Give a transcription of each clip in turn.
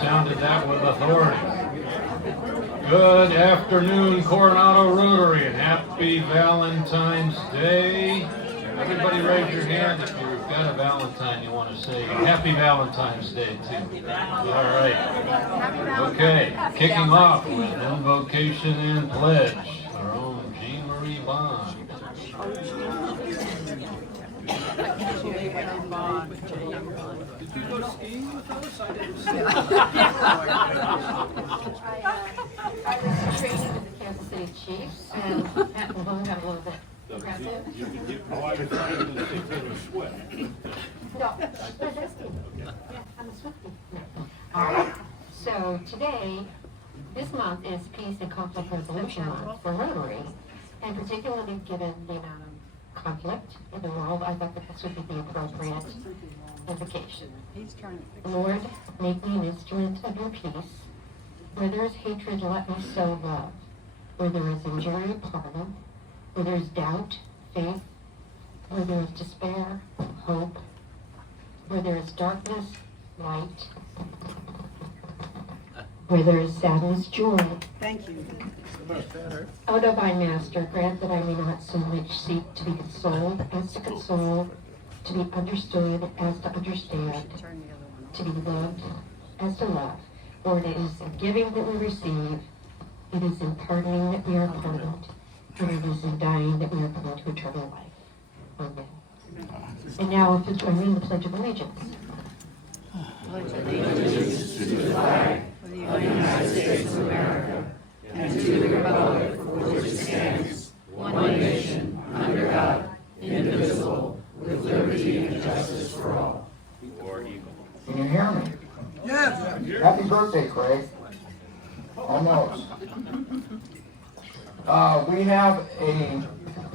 sounded that with authority. Good afternoon, Coronado Rotary, and happy Valentine's Day. Everybody raise your hand if you've got a Valentine you want to say Happy Valentine's Day to. All right. Okay, kicking off with Invocation Pledge, our own Megan Braun. Did you go skiing with us? I didn't see I was training with the Kansas City Chiefs, and that one got a little bit aggressive. Oh, I was trying to see if there was sweat. No, I'm a Swiftie. All right, so today, this month is Peace and Conflict Resolution Month for Rotary, and particularly given the amount of conflict in the world, I thought that this would be the appropriate invocation. Lord, make me an instrument of your peace. Where there is hatred, let me sow love. Where there is injury, pardon. Where there is doubt, faith. Where there is despair, hope. Where there is darkness, light. Where there is sadness, joy. Thank you. O divine Master, grant that I may not so much seek to be consoled as to console, to be understood as to understand, to be loved as to love. For it is in giving that we receive, it is in pardoning that we are pardoned, and it is in dying that we are called to eternal life. Amen. And now, if you'll join me in the Pledge of Allegiance. Pledge allegiance to the flag of the United States of America and to the republic for which it stands, one nation, under God, indivisible, with liberty and justice for all. Can you hear me? Yes. Happy birthday, Craig. Almost. We have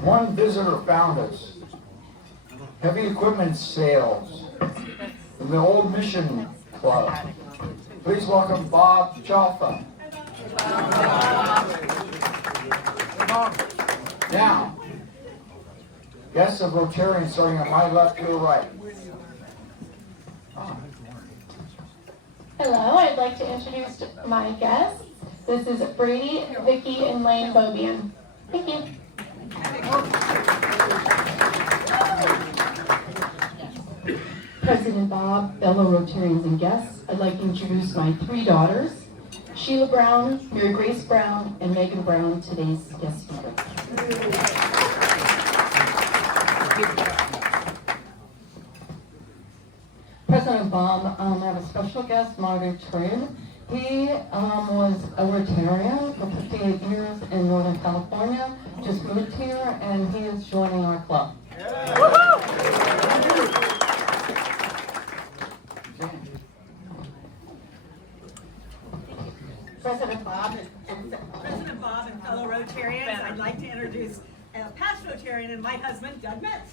one visitor found us. Heavy equipment sales from the Old Mission Club. Please welcome Bob Chalfa. Now, guests of Rotarians starting on my left to your right. Hello, I'd like to introduce my guests. This is Brady, Vicky, and Lane Bobian. Thank you. President Bob, fellow Rotarians and guests, I'd like to introduce my three daughters, Sheila Brown, Mary Grace Brown, and Megan Braun, today's guest speaker. President Bob, I have a special guest, Margaret Trib. He was a Rotarian for 58 years in Northern California, just moved here, and he is joining our club. President Bob and fellow Rotarians, I'd like to introduce a past Rotarian and my husband, Doug Metz.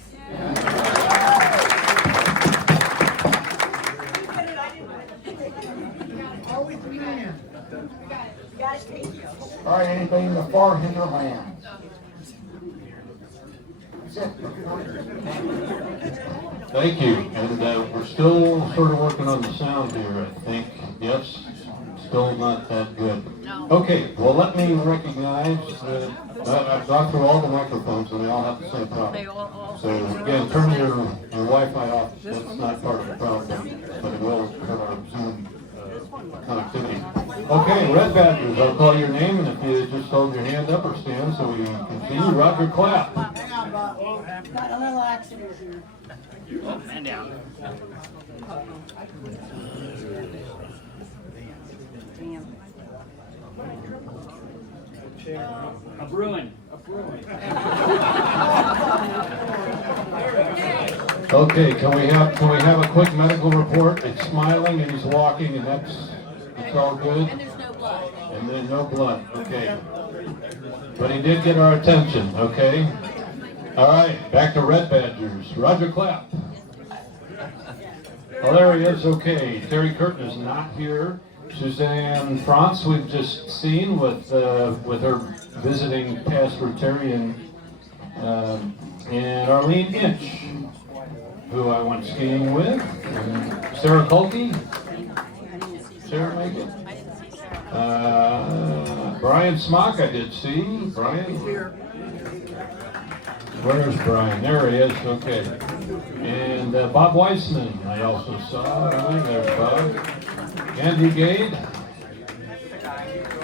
Always be man. Guys, thank you. All right, anybody in the far hinterland? That's it. Thank you, and we're still sort of working on the sound here, I think. Yes, still not that good. Okay, well, let me recognize that I've gone through all the microphones and they all have the same problem. So again, turn your Wi-Fi off. That's not part of the problem, but it will hurt our Zoom connectivity. Okay, Red Badgers, I'll call your name, and if you just hold your hand up or stand so we can continue. Roger, clap. Got a little accident here. Man down. A Bruin. Okay, can we have a quick medical report? It's smiling and he's walking, and it's all good. And there's no blood. And then no blood. Okay. But he did get our attention. Okay. All right, back to Red Badgers. Roger, clap. Oh, there he is. Okay. Terry Curtin is not here. Suzanne France, we've just seen with her visiting past Rotarian, and Arlene Inch, who I went skiing with, and Sarah Kulke. Sarah make it? Brian Smock, I did see. Brian? Where's Brian? There he is, okay. And Bob Weissman, I also saw. There's Bob. Andrew Gade.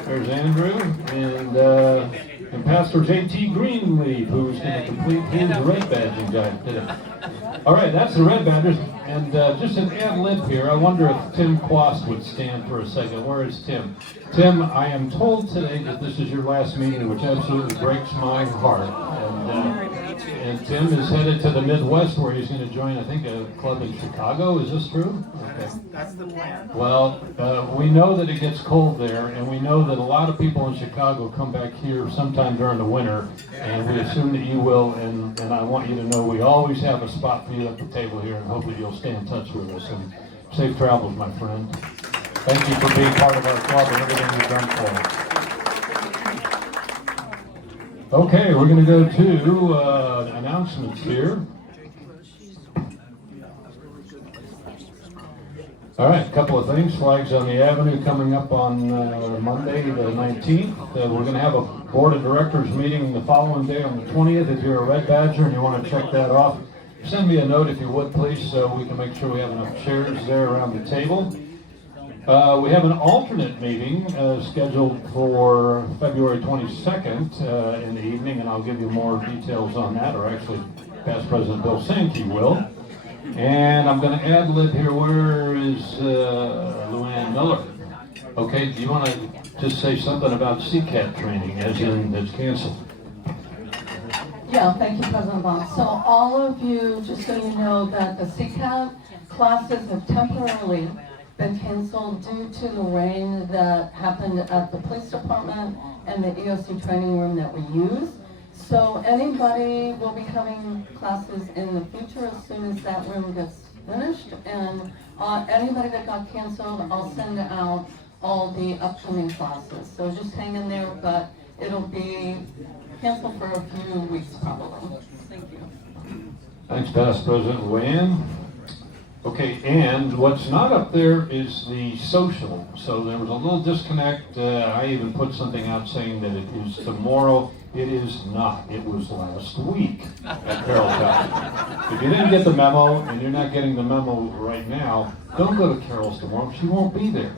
There's Andrew. And Pastor J.T. Greenleaf, who's going to complete his red badging guide today. All right, that's the red badgers. And just an ad lib here, I wonder if Tim Quast would stand for a second. Where is Tim? Tim, I am told today that this is your last meeting, which absolutely breaks my heart. And Tim is headed to the Midwest, where he's going to join, I think, a club in Chicago. Is this true? Okay. That's the plan. Well, we know that it gets cold there, and we know that a lot of people in Chicago come back here sometime during the winter, and we assume that you will, and I want you to know we always have a spot for you at the table here, and hopefully you'll stay in touch with us. And safe travels, my friend. Thank you for being part of our club and everything you've done for us. Okay, we're going to go to announcements here. All right, a couple of things. Flags on the Avenue coming up on Monday, the 19th. We're going to have a Board of Directors meeting the following day on the 20th. If you're a Red Badger and you want to check that off, send me a note if you would, please, so we can make sure we have enough chairs there around the table. We have an alternate meeting scheduled for February 22nd in the evening, and I'll give you more details on that, or actually Past President Bill Sankey will. And I'm going to ad lib here. Where is Luann Miller? Okay, do you want to just say something about CCAT training, as in it's canceled? Yeah, thank you, President Baum. So all of you, just so you know, that the CCAT classes have temporarily been canceled due to the rain that happened at the police department and the EOC training room that we use. So anybody will be having classes in the future as soon as that room gets finished. And anybody that got canceled, I'll send out all the upcoming classes. So just hang in there, but it'll be canceled for a few weeks probably. Thank you. Thanks, Past President Luann. Okay, and what's not up there is the social. So there was a little disconnect. I even put something out saying that it is tomorrow. It is not. It was last week at Carrolltown. If you didn't get the memo, and you're not getting the memo right now, don't go to Carol's tomorrow. She won't be there.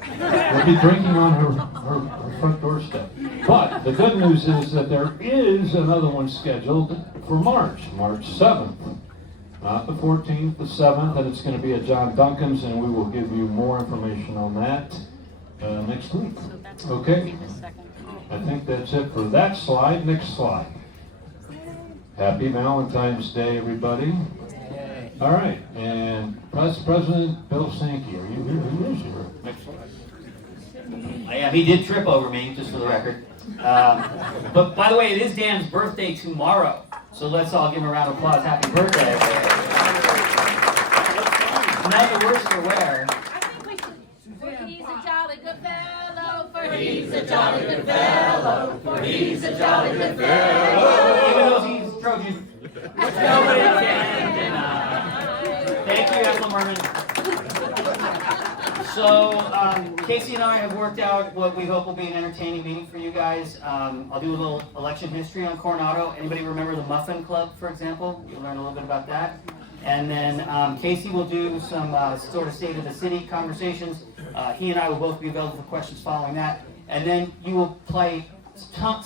We'll be drinking on her front doorstep. But the good news is that there is another one scheduled for March 7th. Not the 14th, the 7th, and it's going to be at John Duncan's, and we will give you more information on that next week. Okay? I think that's it for that slide. Next slide. Happy Valentine's Day, everybody. All right, and President Bill Sankey, are you here? Who is here? Next slide. I am. He did trip over me, just for the record. But by the way, it is Dan's birthday tomorrow. So let's all give him a round of applause. Happy birthday. Now the words are aware. I think we should. For he's a jolly good fellow. For he's a jolly good fellow. For he's a jolly good fellow. Even though he's Trojan, nobody can deny. Thank you, Ethel Merman. So, Casey and I have worked out what we hope will be an entertaining meeting for you guys. I'll do a little election history on Coronado. Anybody remember the Muffin Club, for example? You'll learn a little bit about that. And then Casey will do some sort of state of the city conversations. He and I will both be available for questions following that. And then you will play Stump,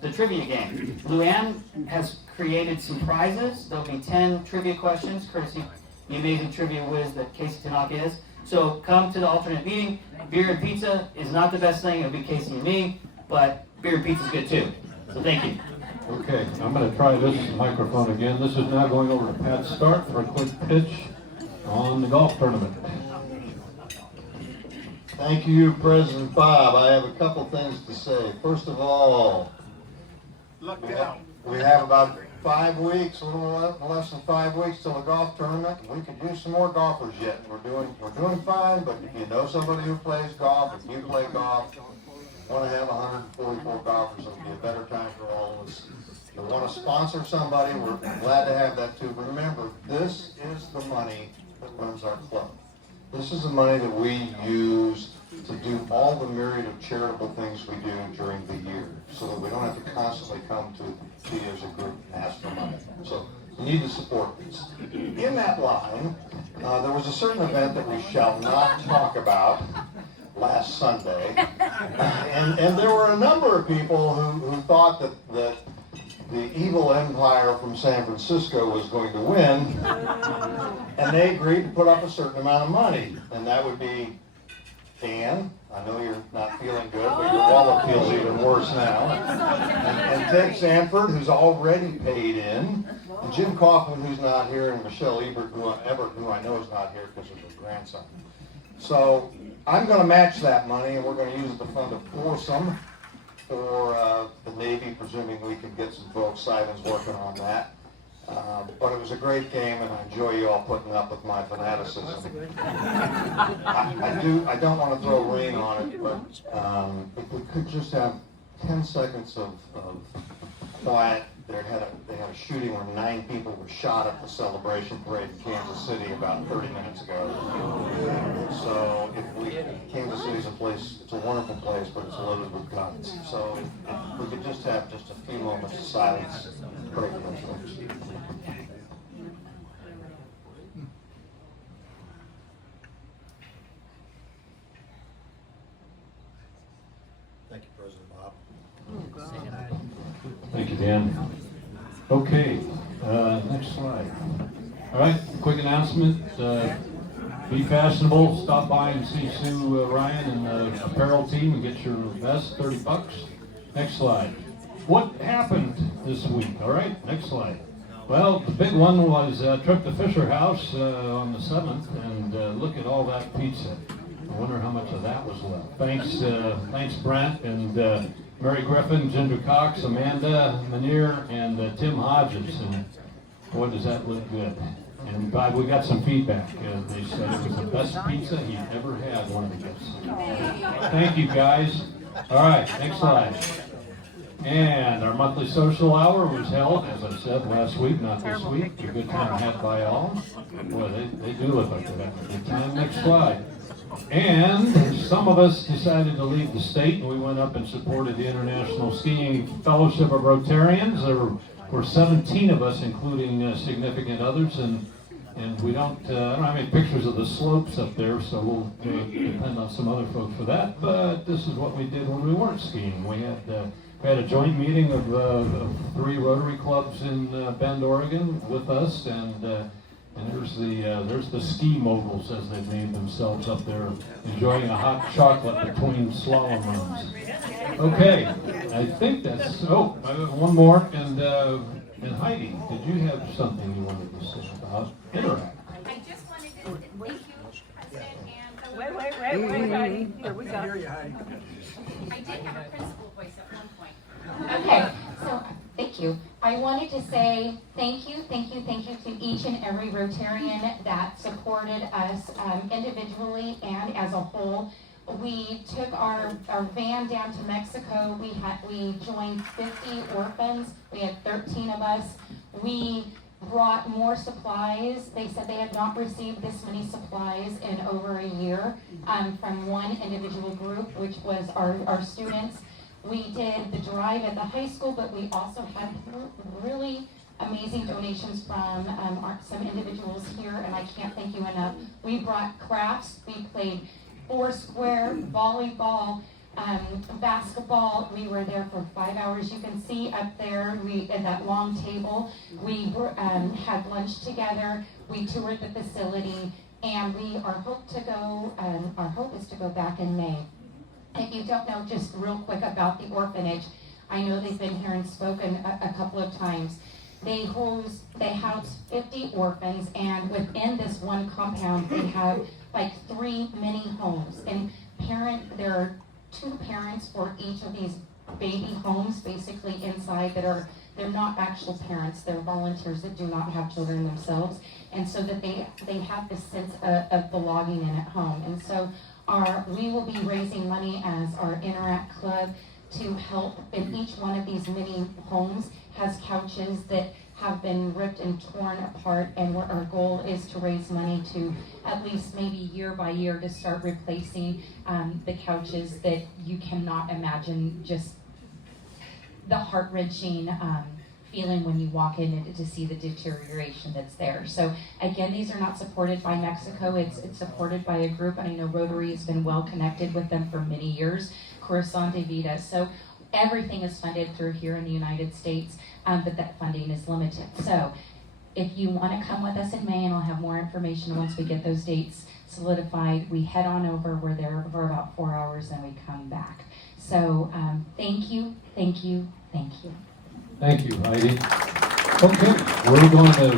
the trivia game. Luann has created some prizes. There'll be 10 trivia questions, courtesy the amazing trivia whiz that Casey Tanaka is. So come to the alternate meeting. Beer and pizza is not the best thing. It'll be Casey and me, but beer and pizza is good too. So thank you. Okay, I'm going to try this microphone again. This is now going over to Pat Stark for a quick pitch on the golf tournament. Thank you, President Bob. I have a couple things to say. First of all, we have about 5 weeks, a little less than 5 weeks till the golf tournament. We could use some more golfers yet. We're doing fine, but if you know somebody who plays golf, if you play golf, want to have 144 golfers, it'll be a better time for all of us. If you want to sponsor somebody, we're glad to have that too. But remember, this is the money that runs our club. This is the money that we use to do all the myriad of charitable things we do during the year, so that we don't have to constantly come to you as a group and ask for money. So you need to support these. In that line, there was a certain event that we shall not talk about last Sunday, and there were a number of people who thought that the evil empire from San Francisco was going to win, and they agreed to put up a certain amount of money, and that would be Dan. I know you're not feeling good, but your wallet feels even worse now. And Ted Sanford, who's already paid in, and Jim Kaufman, who's not here, and Michelle Ebert, who I know is not here because of her grandson. So I'm going to match that money, and we're going to use it to fund a foursome for the Navy, presuming we can get some folks. Simon's working on that. But it was a great game, and I enjoy you all putting up with my fanaticism. I don't want to throw rain on it, but if we could just have 10 seconds of quiet. They had a shooting where 9 people were shot at the celebration parade in Kansas City about 30 minutes ago. So Kansas City's a place, it's a wonderful place, but it's loaded with guns. So if we could just have just a few moments of silence, pray for those folks. Thank you, President Bob. Thank you, Dan. Okay, next slide. All right, quick announcement. Be fashionable. Stop by and see Sue Ryan and the apparel team and get your vest, $30. Next slide. What happened this week? All right, next slide. Well, the big one was trip to Fisher House on the 7th, and look at all that pizza. I wonder how much of that was left. Thanks Brent and Mary Griffin, Ginger Cox, Amanda Manier, and Tim Hodges. And boy, does that look good. And we got some feedback. They said it was the best pizza he'd ever had, one of the guests. Thank you, guys. All right, next slide. And our monthly social hour was held, as I said, last week, not this week. A good time had by all. Boy, they do look like they're having a good time. Next slide. And some of us decided to leave the state, and we went up and supported the International Skiing Fellowship of Rotarians. There were 17 of us, including significant others, and we don't have any pictures of the slopes up there, so we'll depend on some other folks for that. But this is what we did when we weren't skiing. We had a joint meeting of 3 Rotary clubs in Bend, Oregon, with us, and there's the ski moguls, as they've named themselves, up there enjoying a hot chocolate between slalom runs. Okay, I think that's. One more, and Heidi, did you have something you wanted to say about Interact? I just wanted to thank you, President and Wait, Heidi. Here we go. I did have a principal voice at one point. Okay, so thank you. I wanted to say thank you to each and every Rotarian that supported us individually and as a whole. We took our van down to Mexico. We joined 50 orphans. We had 13 of us. We brought more supplies. They said they had not received this many supplies in over a year from one individual group, which was our students. We did the drive at the high school, but we also had really amazing donations from some individuals here, and I can't thank you enough. We brought crafts. We played foursquare, volleyball, basketball. We were there for 5 hours. You can see up there, at that long table, we had lunch together. We toured the facility, and our hope is to go back in May. If you don't know, just real quick about the orphanage, I know they've been here and spoken a couple of times. They house 50 orphans, and within this one compound, they have like 3 mini homes. And there are 2 parents for each of these baby homes, basically inside, they're not actual parents. They're volunteers that do not have children themselves, and so that they have this sense of belonging in at home. And so we will be raising money as our Interact Club to help. In each one of these mini homes has couches that have been ripped and torn apart, and our goal is to raise money to at least maybe year by year to start replacing the couches that you cannot imagine, just the heart-wrenching feeling when you walk in and to see the deterioration that's there. So again, these are not supported by Mexico, it's supported by a group, and I know Rotary has been well connected with them for many years, Corazon de Vida. So everything is funded through here in the United States, but that funding is limited. So if you want to come with us in May, and I'll have more information once we get those dates solidified, we head on over, we're there for about 4 hours, and we come back. So thank you, thank you, thank you. Thank you, Heidi. Okay, we're going to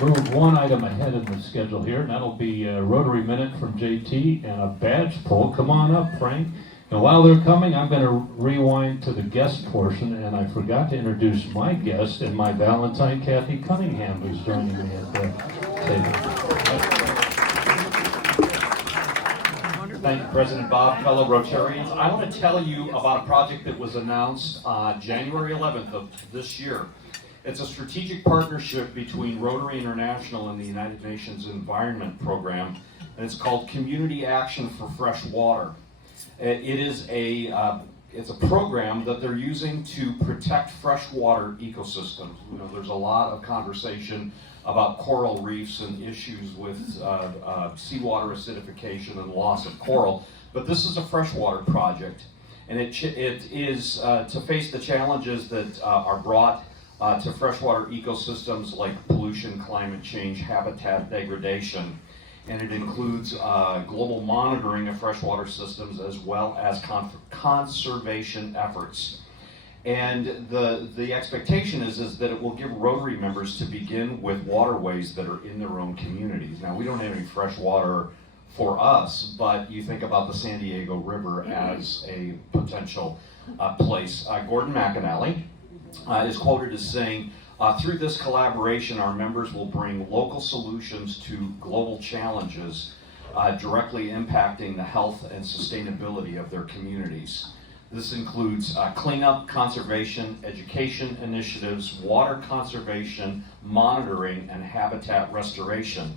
move one item ahead in the schedule here, and that'll be a Rotary Minute from JT and a badge pull. Come on up, Frank. And while they're coming, I'm going to rewind to the guest portion, and I forgot to introduce my guest and my Valentine, Kathy Cunningham, who's joining me at the table. Thank you, President Bob, fellow Rotarians. I want to tell you about a project that was announced January 11th of this year. It's a strategic partnership between Rotary International and the United Nations Environment Program, and it's called Community Action for Fresh Water. It's a program that they're using to protect freshwater ecosystems. You know, there's a lot of conversation about coral reefs and issues with seawater acidification and loss of coral, but this is a freshwater project, and it is to face the challenges that are brought to freshwater ecosystems like pollution, climate change, habitat degradation. And it includes global monitoring of freshwater systems as well as conservation efforts. And the expectation is that it will give Rotary members to begin with waterways that are in their own communities. Now, we don't have any fresh water for us, but you think about the San Diego River as a potential place. Gordon McAnally is quoted as saying, through this collaboration, our members will bring local solutions to global challenges directly impacting the health and sustainability of their communities. This includes cleanup, conservation, education initiatives, water conservation, monitoring, and habitat restoration.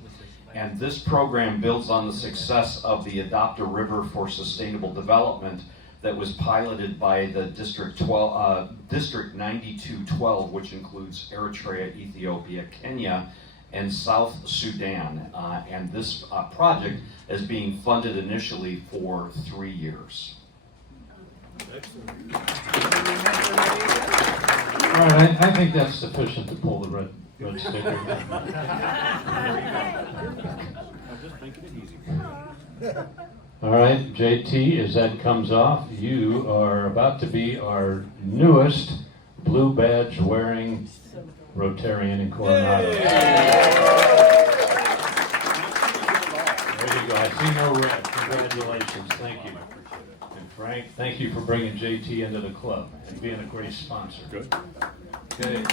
And this program builds on the success of the Adopt a River for Sustainable Development that was piloted by the District 9212, which includes Eritrea, Ethiopia, Kenya, and South Sudan. And this project is being funded initially for 3 years. All right, I think that's sufficient to pull the red sticker. I'm just making it easy for you. All right, JT, as that comes off, you are about to be our newest blue badge wearing Rotarian in Coronado. There you go. I see no red. Congratulations. Thank you. And Frank, thank you for bringing JT into the club and being a great sponsor. Good. Okay.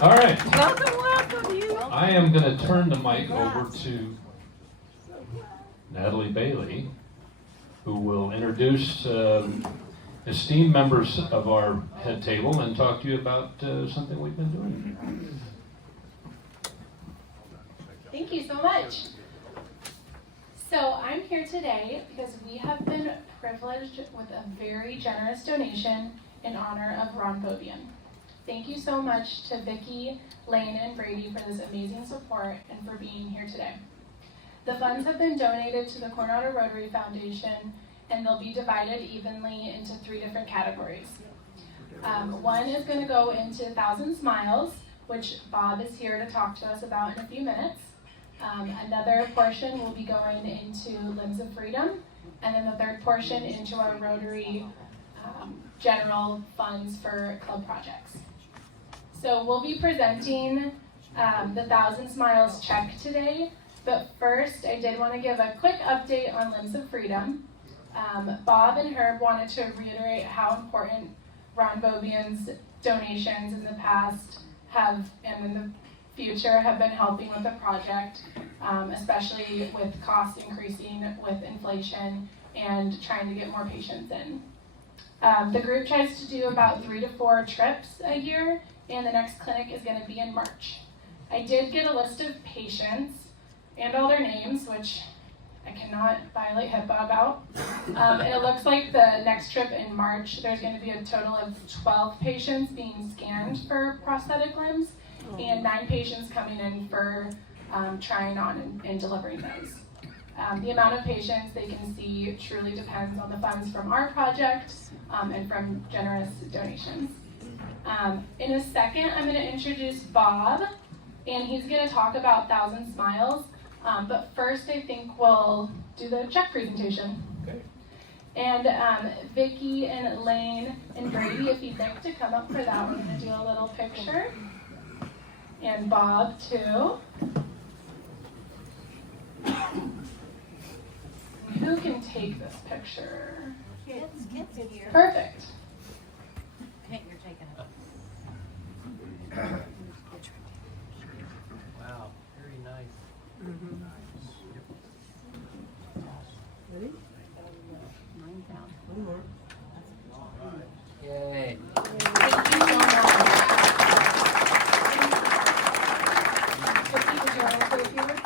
All right. Welcome, you. I am going to turn the mic over to Natalie Bailey, who will introduce esteemed members of our head table and talk to you about something we've been doing. Thank you so much. So I'm here today because we have been privileged with a very generous donation in honor of Ron Bobian. Thank you so much to Vicki, Lane, and Brady for this amazing support and for being here today. The funds have been donated to the Coronado Rotary Foundation, and they'll be divided evenly into 3 different categories. One is going to go into 1,000 Smiles, which Bob is here to talk to us about in a few minutes. Another portion will be going into Limbs of Freedom, and then the third portion into our Rotary general funds for club projects. So we'll be presenting the 1,000 Smiles check today, but first I did want to give a quick update on Limbs of Freedom. Bob and Herb wanted to reiterate how important Ron Bobian's donations in the past have, and in the future, have been helping with the project, especially with costs increasing with inflation and trying to get more patients in. The group tries to do about 3 to 4 trips a year and the next clinic is going to be in March. I did get a list of patients and all their names, which I cannot violate HIPAA about. And it looks like the next trip in March, there's going to be a total of 12 patients being scanned for prosthetic limbs, and 9 patients coming in for trying on and delivering those. The amount of patients they can see truly depends on the funds from our project and from generous donations. In a second, I'm going to introduce Bob, and he's going to talk about 1,000 Smiles. But first, I think we'll do the check presentation. Okay. And Vicki and Lane and Brady, if you'd like to come up for that, we're going to do a little picture. And Bob, too. Who can take this picture? Kids here. Perfect. Hey, you're taking it. Wow, very nice. Ready? 9,000. Yay. Thank you so much. Vicki, did you want to say a few words?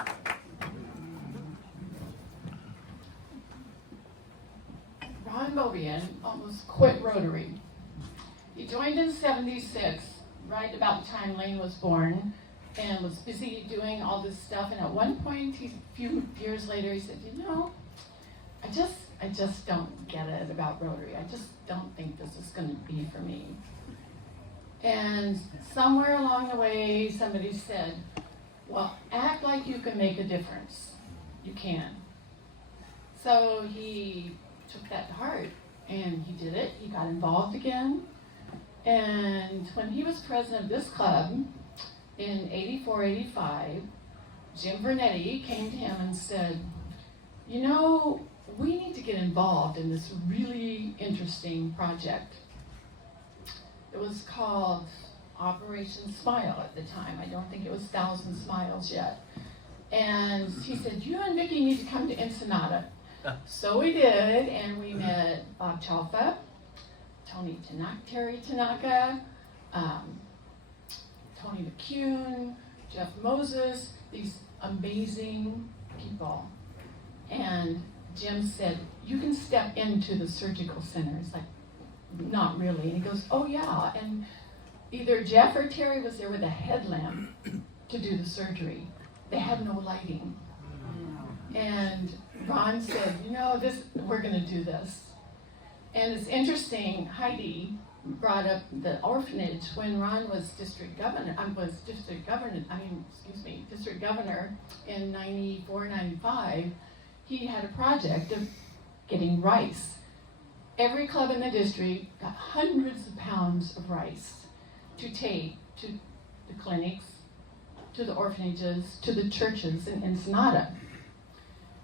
Ron Bobian almost quit Rotary. He joined in '76, right about the time Lane was born, and was busy doing all this stuff. And at one point, a few years later, he said, "You know, I just don't get it about Rotary. I just don't think this is going to be for me." And somewhere along the way, somebody said, "Well, act like you can make a difference. You can." So he took that to heart, and he did it. He got involved again. And when he was president of this club in '84, '85, Jim Vernetti came to him and said, "You know, we need to get involved in this really interesting project." It was called Operation Smile at the time. I don't think it was 1,000 Smiles yet. And he said, "You and Vicki need to come to Ensenada." So we did, and we met Bob Chalfa, Terry Tanaka, Tony McCune, Jeff Moses, these amazing people. And Jim said, "You can step into the surgical center." It's like, "Not really." And he goes, "Oh yeah." And either Jeff or Terry was there with a headlamp to do the surgery. They had no lighting. And Ron said, "You know, we're going to do this." And it's interesting, Heidi brought up the orphanage when Ron was district governor in '94, '95. He had a project of getting rice. Every club in the district got hundreds of pounds of rice to take to the clinics, to the orphanages, to the churches in Ensenada.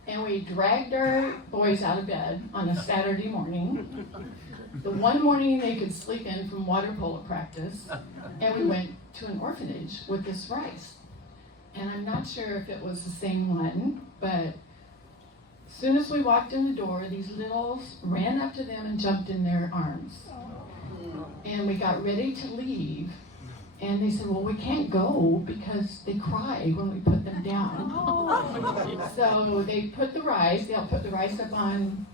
And we dragged our boys out of bed on a Saturday morning, the one morning they could sleep in from water polo practice, and we went to an orphanage with this rice. And I'm not sure if it was the same one, but as soon as we walked in the door, these littles ran up to them and jumped in their arms. And we got ready to leave, and they said, "Well, we can't go because they cry when we put them down." So they'll put the rice up on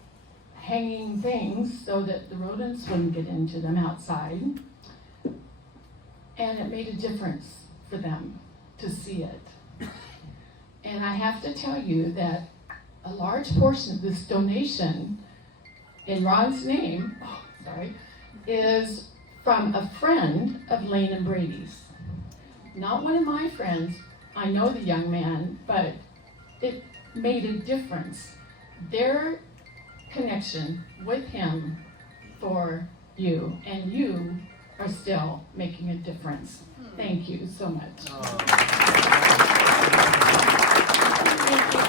hanging things so that the rodents wouldn't get into them outside. And it made a difference for them to see it. And I have to tell you that a large portion of this donation in Ron's name, is from a friend of Lane and Brady's. Not one of my friends. I know the young man, but it made a difference. Their connection with him for you, and you are still making a difference. Thank you so much. Thank you.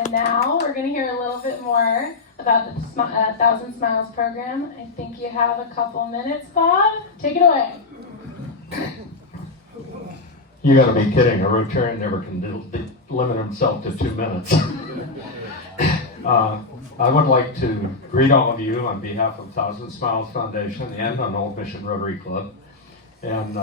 And now we're going to hear a little bit more about the 1,000 Smiles program. I think you have a couple minutes, Bob. Take it away. You gotta be kidding. A Rotarian never can limit himself to 2 minutes. I would like to greet all of you on behalf of Thousand Smiles Foundation and on Old Mission Rotary Club. And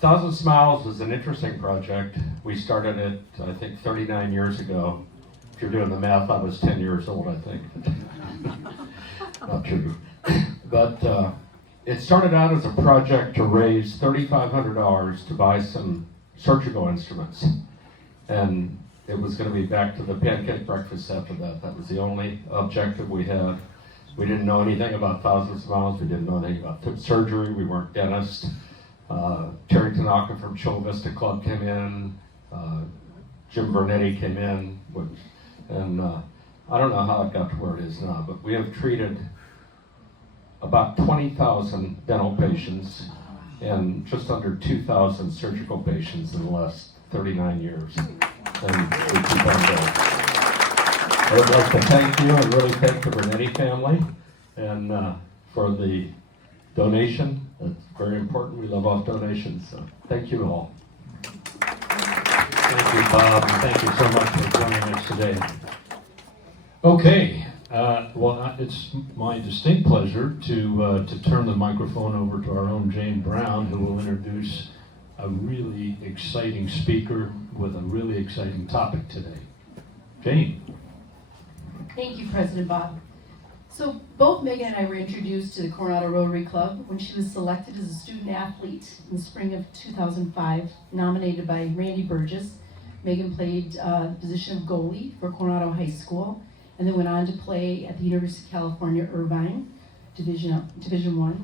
Thousand Smiles is an interesting project. We started it, I think, 39 years ago. If you're doing the math, I was 10 years old, I think. Not true. But it started out as a project to raise $3,500 to buy some surgical instruments. And it was going to be back to the pancake breakfast after that. That was the only objective we had. We didn't know anything about Thousand Smiles. We didn't know anything about surgery. We weren't dentists. Terry Tanaka from Chula Vista Club came in. Jim Vernetti came in. And I don't know how it got to where it is now, but we have treated about 20,000 dental patients and just under 2,000 surgical patients in the last 39 years. And we keep on going. I would like to thank you and really thank the Vernetti family and for the donation. That's very important. We live off donations, so thank you all. Thank you, Bob, and thank you so much for joining us today. Okay, well, it's my distinct pleasure to turn the microphone over to our own Jane Braun, who will introduce a really exciting speaker with a really exciting topic today. Jane. Thank you, President Bob. So both Megan and I were introduced to the Coronado Rotary Club when she was selected as a student athlete in the spring of 2005, nominated by Randy Burgess. Megan played the position of goalie for Coronado High School, and then went on to play at the University of California, Irvine, Division I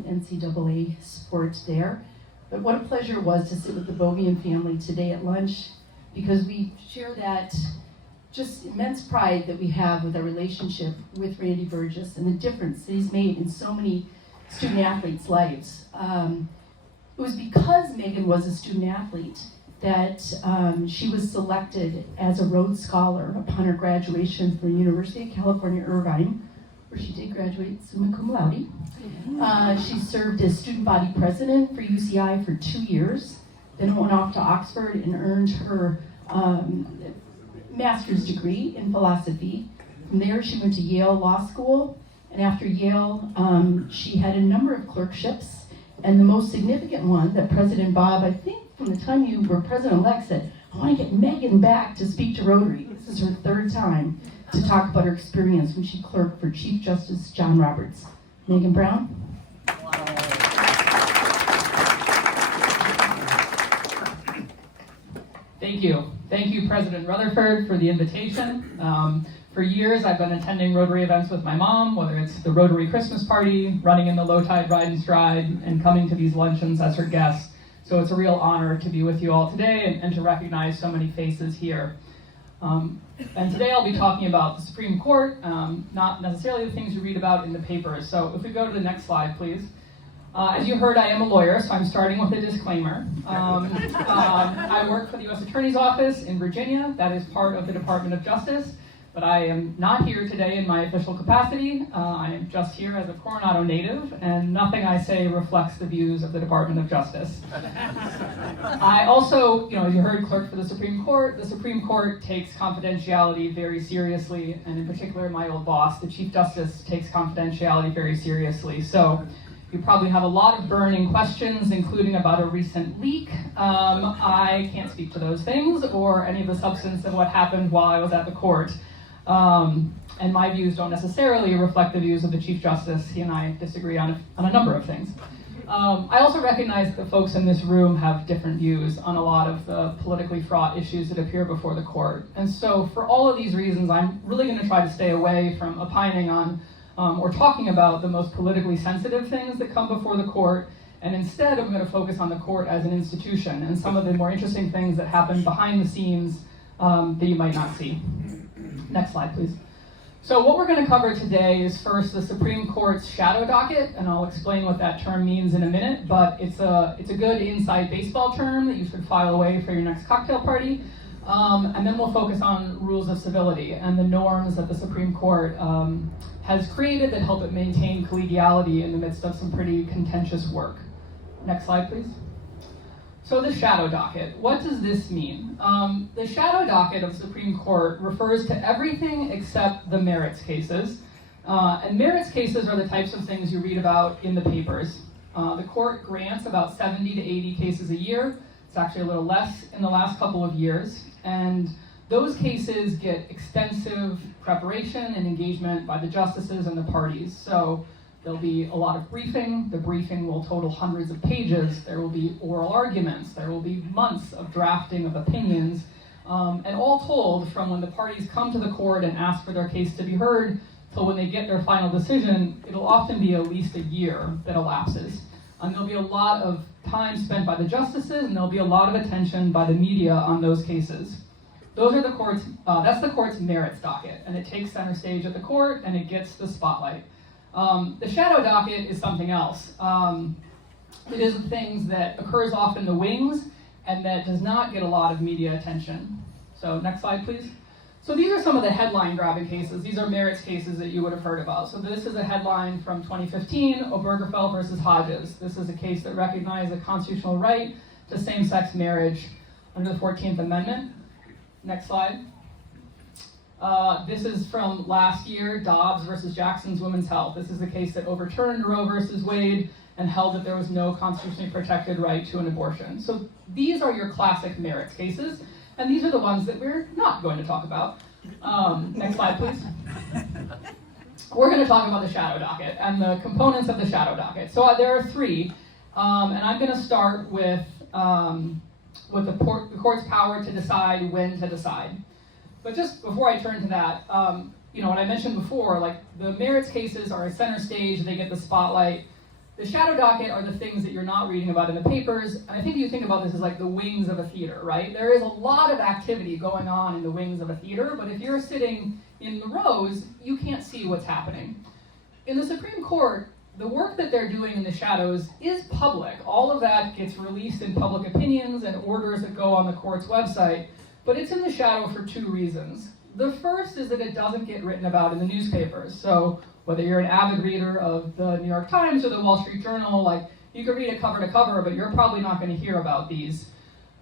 NCAA sport there. But what a pleasure it was to sit with the Bovian family today at lunch, because we share that just immense pride that we have with our relationship with Randy Burgess and the difference that he's made in so many student athletes' lives. It was because Megan was a student athlete that she was selected as a Rhodes Scholar upon her graduation from the University of California, Irvine, where she did graduate summa cum laude. She served as student body president for UCI for 2 years, then went off to Oxford and earned her master's degree in philosophy. From there, she went to Yale Law School, and after Yale, she had a number of clerkships, and the most significant one that President Bob, I think from the time you were president-elect, said, I want to get Megan back to speak to Rotary. This is her third time to talk about her experience when she clerked for Chief Justice John Roberts. Megan Braun. Thank you. Thank you, President Rutherford, for the invitation. For years, I've been attending Rotary events with my mom, whether it's the Rotary Christmas party, running in the Low Tide Ride and Stride, and coming to these luncheons as her guest. So it's a real honor to be with you all today and to recognize so many faces here. And today I'll be talking about the Supreme Court, not necessarily the things you read about in the papers. So if we go to the next slide, please. As you heard, I am a lawyer, so I'm starting with a disclaimer. I work for the U.S. Attorney's Office in Virginia. That is part of the Department of Justice. But I am not here today in my official capacity. I am just here as a Coronado native, and nothing I say reflects the views of the Department of Justice. I also, as you heard, clerk for the Supreme Court. The Supreme Court takes confidentiality very seriously, and in particular, my old boss, the Chief Justice, takes confidentiality very seriously. So you probably have a lot of burning questions, including about a recent leak. I can't speak to those things or any of the substance of what happened while I was at the court. And my views don't necessarily reflect the views of the Chief Justice. He and I disagree on a number of things. I also recognize that the folks in this room have different views on a lot of the politically fraught issues that appear before the court. And so for all of these reasons, I'm really going to try to stay away from opining on or talking about the most politically sensitive things that come before the court. And instead, I'm going to focus on the court as an institution and some of the more interesting things that happen behind the scenes that you might not see. Next slide, please. So what we're going to cover today is first the Supreme Court's shadow docket, and I'll explain what that term means in a minute, but it's a good inside baseball term that you should file away for your next cocktail party. And then we'll focus on rules of civility and the norms that the Supreme Court has created that help it maintain collegiality in the midst of some pretty contentious work. Next slide, please. So the shadow docket, what does this mean? The shadow docket of the Supreme Court refers to everything except the merits cases. And merits cases are the types of things you read about in the papers. The court grants about 70 to 80 cases a year. It's actually a little less in the last couple of years. And those cases get extensive preparation and engagement by the justices and the parties. So there'll be a lot of briefing. The briefing will total hundreds of pages. There will be oral arguments. There will be months of drafting of opinions. And all told, from when the parties come to the court and ask for their case to be heard till when they get their final decision, it'll often be at least a year that elapses. And there'll be a lot of time spent by the justices, and there'll be a lot of attention by the media on those cases. Those are the court's, that's the court's merits docket, and it takes center stage at the court, and it gets the spotlight. The shadow docket is something else. It is the things that occurs off in the wings, and that does not get a lot of media attention. So next slide, please. So these are some of the headline-grabbing cases. These are merits cases that you would have heard about. So this is a headline from 2015, Obergefell versus Hodges. This is a case that recognized the constitutional right to same-sex marriage under the 14th Amendment. Next slide. This is from last year, Dobbs versus Jackson's Women's Health. This is the case that overturned Roe versus Wade and held that there was no constitutionally protected right to an abortion. So these are your classic merits cases. And these are the ones that we're not going to talk about. Next slide, please. We're going to talk about the shadow docket and the components of the shadow docket. So there are three, and I'm going to start with the court's power to decide when to decide. But just before I turn to that, what I mentioned before, like the merits cases are at center stage, they get the spotlight. The shadow docket are the things that you're not reading about in the papers, and I think you think about this as like the wings of a theater, right? There is a lot of activity going on in the wings of a theater, but if you're sitting in the rows, you can't see what's happening. In the Supreme Court, the work that they're doing in the shadows is public. All of that gets released in public opinions and orders that go on the court's website, but it's in the shadow for two reasons. The first is that it doesn't get written about in the newspapers. So whether you're an avid reader of the New York Times or the Wall Street Journal, like you could read it cover to cover, but you're probably not going to hear about these.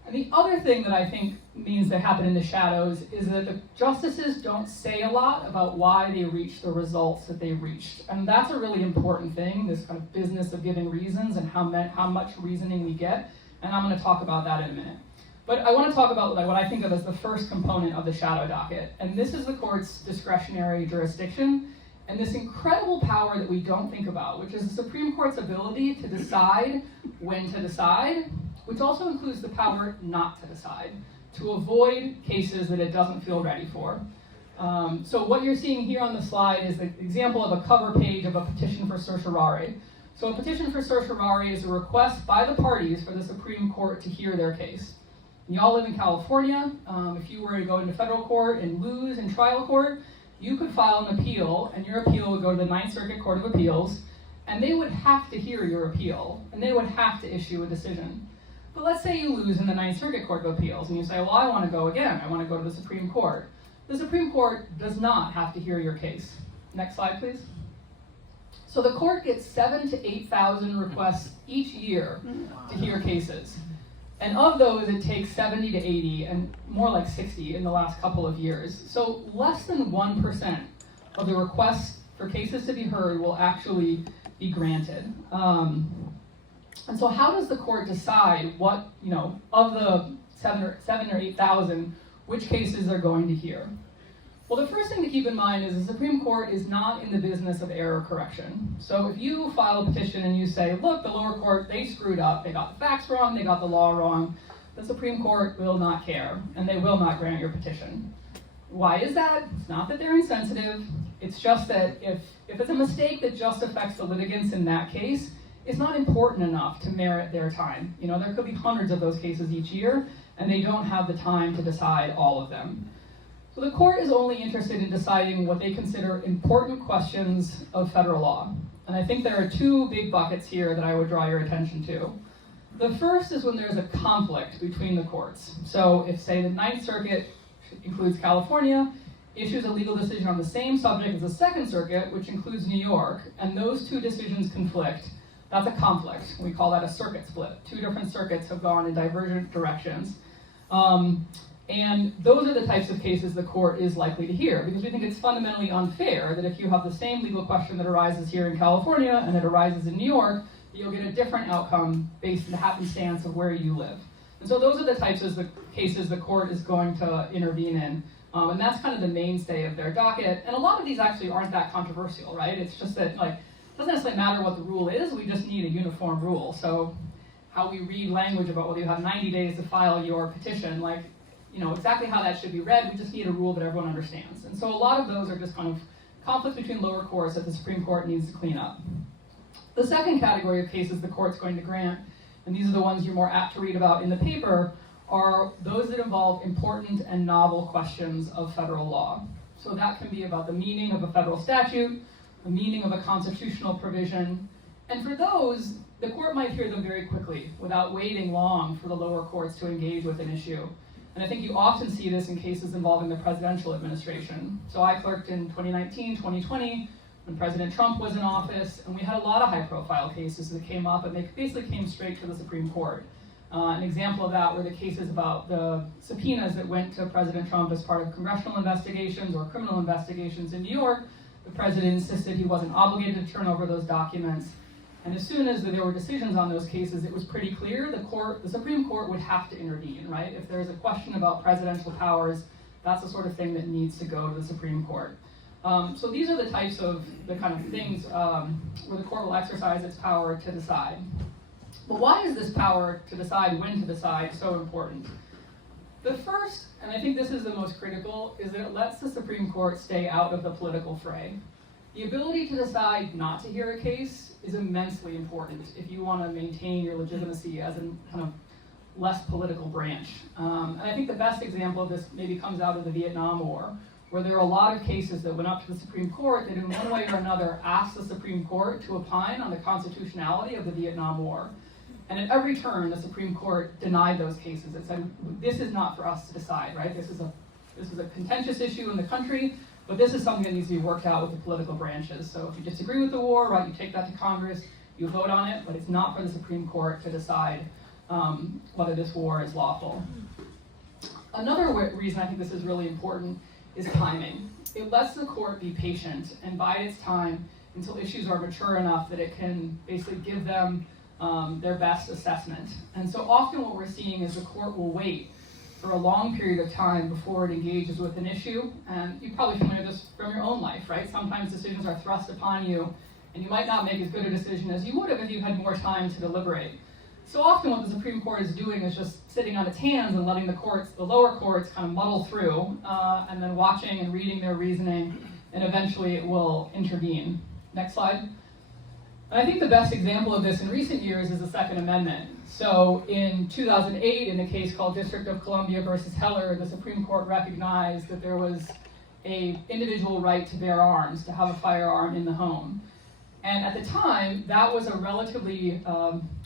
And the other thing that I think means they happen in the shadows is that the justices don't say a lot about why they reached the results that they reached. And that's a really important thing, this kind of business of giving reasons and how much reasoning we get. And I'm going to talk about that in a minute. But I want to talk about what I think of as the first component of the shadow docket. And this is the court's discretionary jurisdiction. And this incredible power that we don't think about, which is the Supreme Court's ability to decide when to decide, which also includes the power not to decide, to avoid cases that it doesn't feel ready for. So what you're seeing here on the slide is the example of a cover page of a petition for certiorari. So a petition for certiorari is a request by the parties for the Supreme Court to hear their case. And y'all live in California. If you were to go into federal court and lose in trial court, you could file an appeal, and your appeal would go to the Ninth Circuit Court of Appeals, and they would have to hear your appeal, and they would have to issue a decision. But let's say you lose in the Ninth Circuit Court of Appeals, and you say, well, I want to go again. I want to go to the Supreme Court. The Supreme Court does not have to hear your case. Next slide, please. So the court gets 7,000 to 8,000 requests each year to hear cases. And of those, it takes 70 to 80, and more like 60 in the last couple of years. So less than 1% of the requests for cases to be heard will actually be granted. And so how does the court decide what, of the 7 or 8,000, which cases they're going to hear? Well, the first thing to keep in mind is the Supreme Court is not in the business of error correction. So if you file a petition and you say, look, the lower court, they screwed up, they got the facts wrong, they got the law wrong, the Supreme Court will not care, and they will not grant your petition. Why is that? It's not that they're insensitive, it's just that if it's a mistake that just affects the litigants in that case, it's not important enough to merit their time. There could be hundreds of those cases each year, and they don't have the time to decide all of them. So the court is only interested in deciding what they consider important questions of federal law. And I think there are two big buckets here that I would draw your attention to. The first is when there's a conflict between the courts. So if, say, the Ninth Circuit, includes California, issues a legal decision on the same subject as the Second Circuit, which includes New York, and those two decisions conflict, That's a conflict. We call that a circuit split. Two different circuits have gone in divergent directions. And those are the types of cases the court is likely to hear, because we think it's fundamentally unfair that if you have the same legal question that arises here in California and it arises in New York, you'll get a different outcome based on the happenstance of where you live. And so those are the types of the cases the court is going to intervene in. And that's kind of the mainstay of their docket. And a lot of these actually aren't that controversial, right? It's just that, like, it doesn't necessarily matter what the rule is, we just need a uniform rule. So how we read language about whether you have 90 days to file your petition, like, you know, exactly how that should be read, we just need a rule that everyone understands. And so a lot of those are just kind of conflicts between lower courts that the Supreme Court needs to clean up. The second category of cases the court's going to grant, and these are the ones you're more apt to read about in the paper, are those that involve important and novel questions of federal law. So that can be about the meaning of a federal statute, the meaning of a constitutional provision, and for those, the court might hear them very quickly without waiting long for the lower courts to engage with an issue. And I think you often see this in cases involving the presidential administration. So I clerked in 2019, 2020, when President Trump was in office, and we had a lot of high-profile cases that came up, and they basically came straight to the Supreme Court. An example of that were the cases about the subpoenas that went to President Trump as part of congressional investigations or criminal investigations in New York. The president insisted he wasn't obligated to turn over those documents. And as soon as there were decisions on those cases, it was pretty clear the Supreme Court would have to intervene, right? If there's a question about presidential powers, that's the sort of thing that needs to go to the Supreme Court. So these are the types of the kind of things where the court will exercise its power to decide. But why is this power to decide when to decide so important? The first, and I think this is the most critical, is that it lets the Supreme Court stay out of the political fray. The ability to decide not to hear a case is immensely important if you want to maintain your legitimacy as a kind of less political branch. And I think the best example of this maybe comes out of the Vietnam War, where there are a lot of cases that went up to the Supreme Court that in one way or another asked the Supreme Court to opine on the constitutionality of the Vietnam War. And at every turn, the Supreme Court denied those cases. It said, this is not for us to decide, right? This is a contentious issue in the country, but this is something that needs to be worked out with the political branches. So if you disagree with the war, right, you take that to Congress, you vote on it, but it's not for the Supreme Court to decide whether this war is lawful. Another reason I think this is really important is timing. It lets the court be patient and bide its time until issues are mature enough that it can basically give them their best assessment. And so often what we're seeing is the court will wait for a long period of time before it engages with an issue. And you're probably familiar with this from your own life, right? Sometimes decisions are thrust upon you, and you might not make as good a decision as you would have if you had more time to deliberate. So often what the Supreme Court is doing is just sitting on its hands and letting the lower courts kind of muddle through, and then watching and reading their reasoning, and eventually it will intervene. Next slide. And I think the best example of this in recent years is the Second Amendment. So in 2008, in a case called District of Columbia versus Heller, the Supreme Court recognized that there was an individual right to bear arms, to have a firearm in the home. And at the time, that was a relatively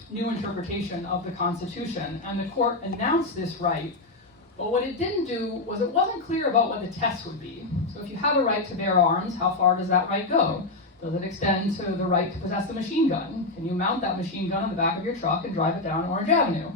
new interpretation of the Constitution, and the court announced this right. But what it didn't do was it wasn't clear about what the test would be. So if you have a right to bear arms, how far does that right go? Does it extend to the right to possess a machine gun? Can you mount that machine gun on the back of your truck and drive it down Orange Avenue?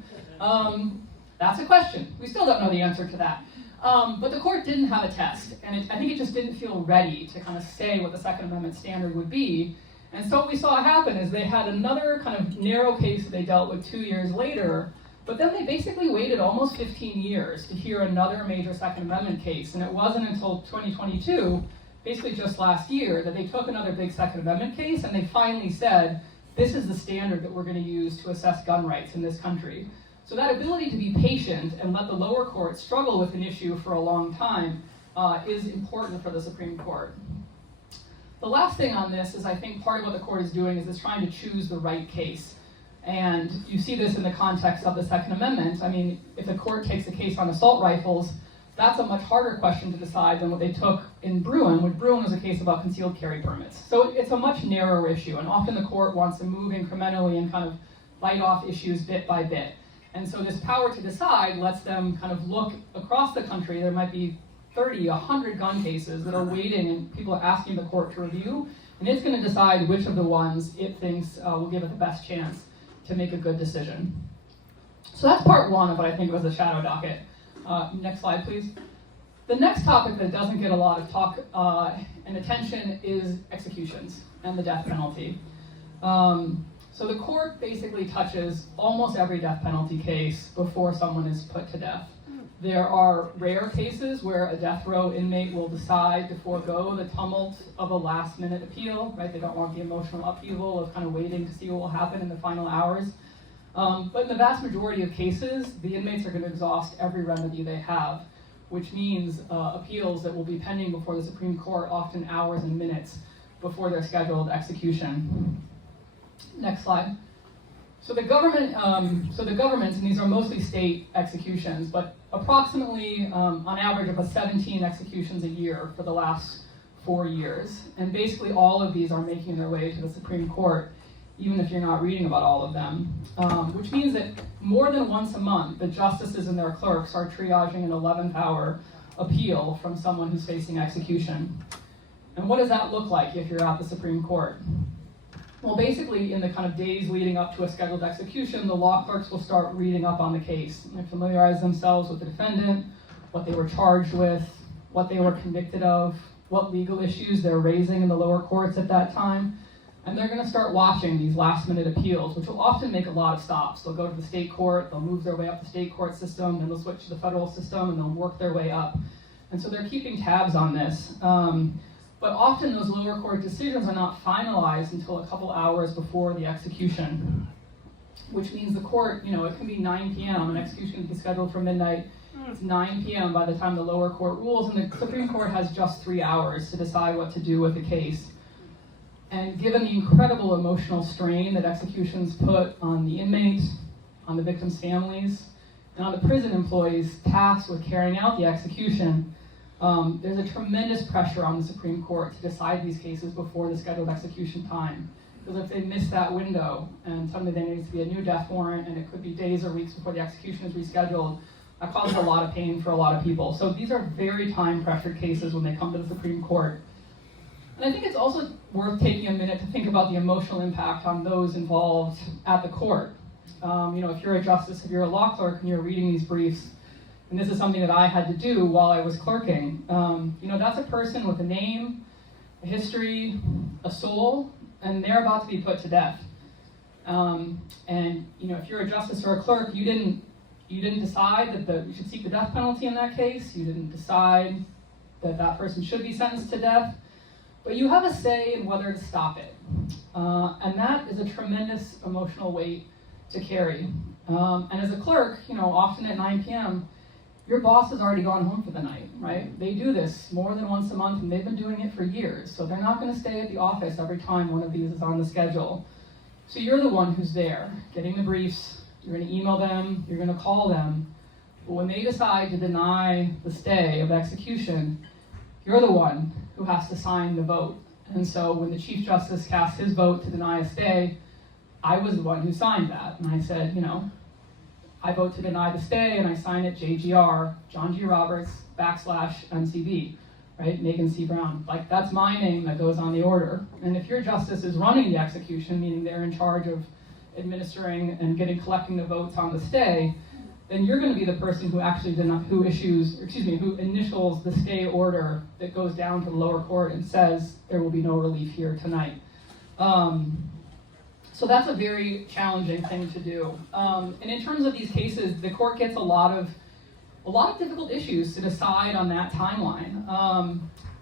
That's a question. We still don't know the answer to that. But the court didn't have a test, and I think it just didn't feel ready to kind of say what the Second Amendment standard would be. And so what we saw happen is they had another kind of narrow case that they dealt with 2 years later, but then they basically waited almost 15 years to hear another major Second Amendment case, and it wasn't until 2022, basically just last year, that they took another big Second Amendment case and they finally said, this is the standard that we're going to use to assess gun rights in this country. So that ability to be patient and let the lower court struggle with an issue for a long time is important for the Supreme Court. The last thing on this is I think part of what the court is doing is it's trying to choose the right case. And you see this in the context of the Second Amendment. I mean, if the court takes a case on assault rifles, that's a much harder question to decide than what they took in Bruin, which Bruin was a case about concealed carry permits. So it's a much narrower issue, and often the court wants to move incrementally and kind of bite off issues bit by bit. And so this power to decide lets them kind of look across the country. There might be 30, 100 gun cases that are waiting and people are asking the court to review, and it's going to decide which of the ones it thinks will give it the best chance to make a good decision. So that's part one of what I think was a shadow docket. Next slide, please. The next topic that doesn't get a lot of talk and attention is executions and the death penalty. So the court basically touches almost every death penalty case before someone is put to death. There are rare cases where a death row inmate will decide to forego the tumult of a last-minute appeal, right? They don't want the emotional upheaval of kind of waiting to see what will happen in the final hours. But in the vast majority of cases, the inmates are going to exhaust every remedy they have, which means appeals that will be pending before the Supreme Court, often hours and minutes before their scheduled execution. Next slide. So the governments, and these are mostly state executions, but approximately on average about 17 executions a year for the last 4 years. And basically all of these are making their way to the Supreme Court, even if you're not reading about all of them, which means that more than once a month, the justices and their clerks are triaging an 11th hour appeal from someone who's facing execution. And what does that look like if you're at the Supreme Court? Well, basically, in the kind of days leading up to a scheduled execution, the law clerks will start reading up on the case. They familiarize themselves with the defendant, what they were charged with, what they were convicted of, what legal issues they're raising in the lower courts at that time. And they're going to start watching these last-minute appeals, which will often make a lot of stops. They'll go to the state court, they'll move their way up the state court system, then they'll switch to the federal system, and they'll work their way up. And so they're keeping tabs on this. But often those lower court decisions are not finalized until a couple hours before the execution, which means the court, it can be 9 p.m., an execution can be scheduled for midnight. It's 9 p.m. by the time the lower court rules, and the Supreme Court has just 3 hours to decide what to do with the case. And given the incredible emotional strain that executions put on the inmates, on the victims' families, and on the prison employees tasked with carrying out the execution, there's a tremendous pressure on the Supreme Court to decide these cases before the scheduled execution time. Because if they miss that window and suddenly there needs to be a new death warrant and it could be days or weeks before the execution is rescheduled, that causes a lot of pain for a lot of people. So these are very time-pressured cases when they come to the Supreme Court. And I think it's also worth taking a minute to think about the emotional impact on those involved at the court. If you're a justice, if you're a law clerk and you're reading these briefs, and this is something that I had to do while I was clerking, that's a person with a name, a history, a soul, and they're about to be put to death. If you're a justice or a clerk, you didn't decide that you should seek the death penalty in that case. You didn't decide that that person should be sentenced to death. But you have a say in whether to stop it. And that is a tremendous emotional weight to carry. And as a clerk, often at 9 p.m., your boss has already gone home for the night, right? They do this more than once a month, and they've been doing it for years. So they're not going to stay at the office every time one of these is on the schedule. So you're the one who's there, getting the briefs. You're going to email them. You're going to call them. But when they decide to deny the stay of execution, you're the one who has to sign the vote. And so when the Chief Justice cast his vote to deny a stay, I was the one who signed that. And I said, I vote to deny the stay, and I sign it JGR, John G. Roberts, /MCB, right? Megan C. Braun. That's my name that goes on the order. And if your justice is running the execution, meaning they're in charge of administering and collecting the votes on the stay, then you're going to be the person who actually who initials the stay order that goes down to the lower court and says there will be no relief here tonight. So that's a very challenging thing to do. And in terms of these cases, the court gets a lot of difficult issues to decide on that timeline.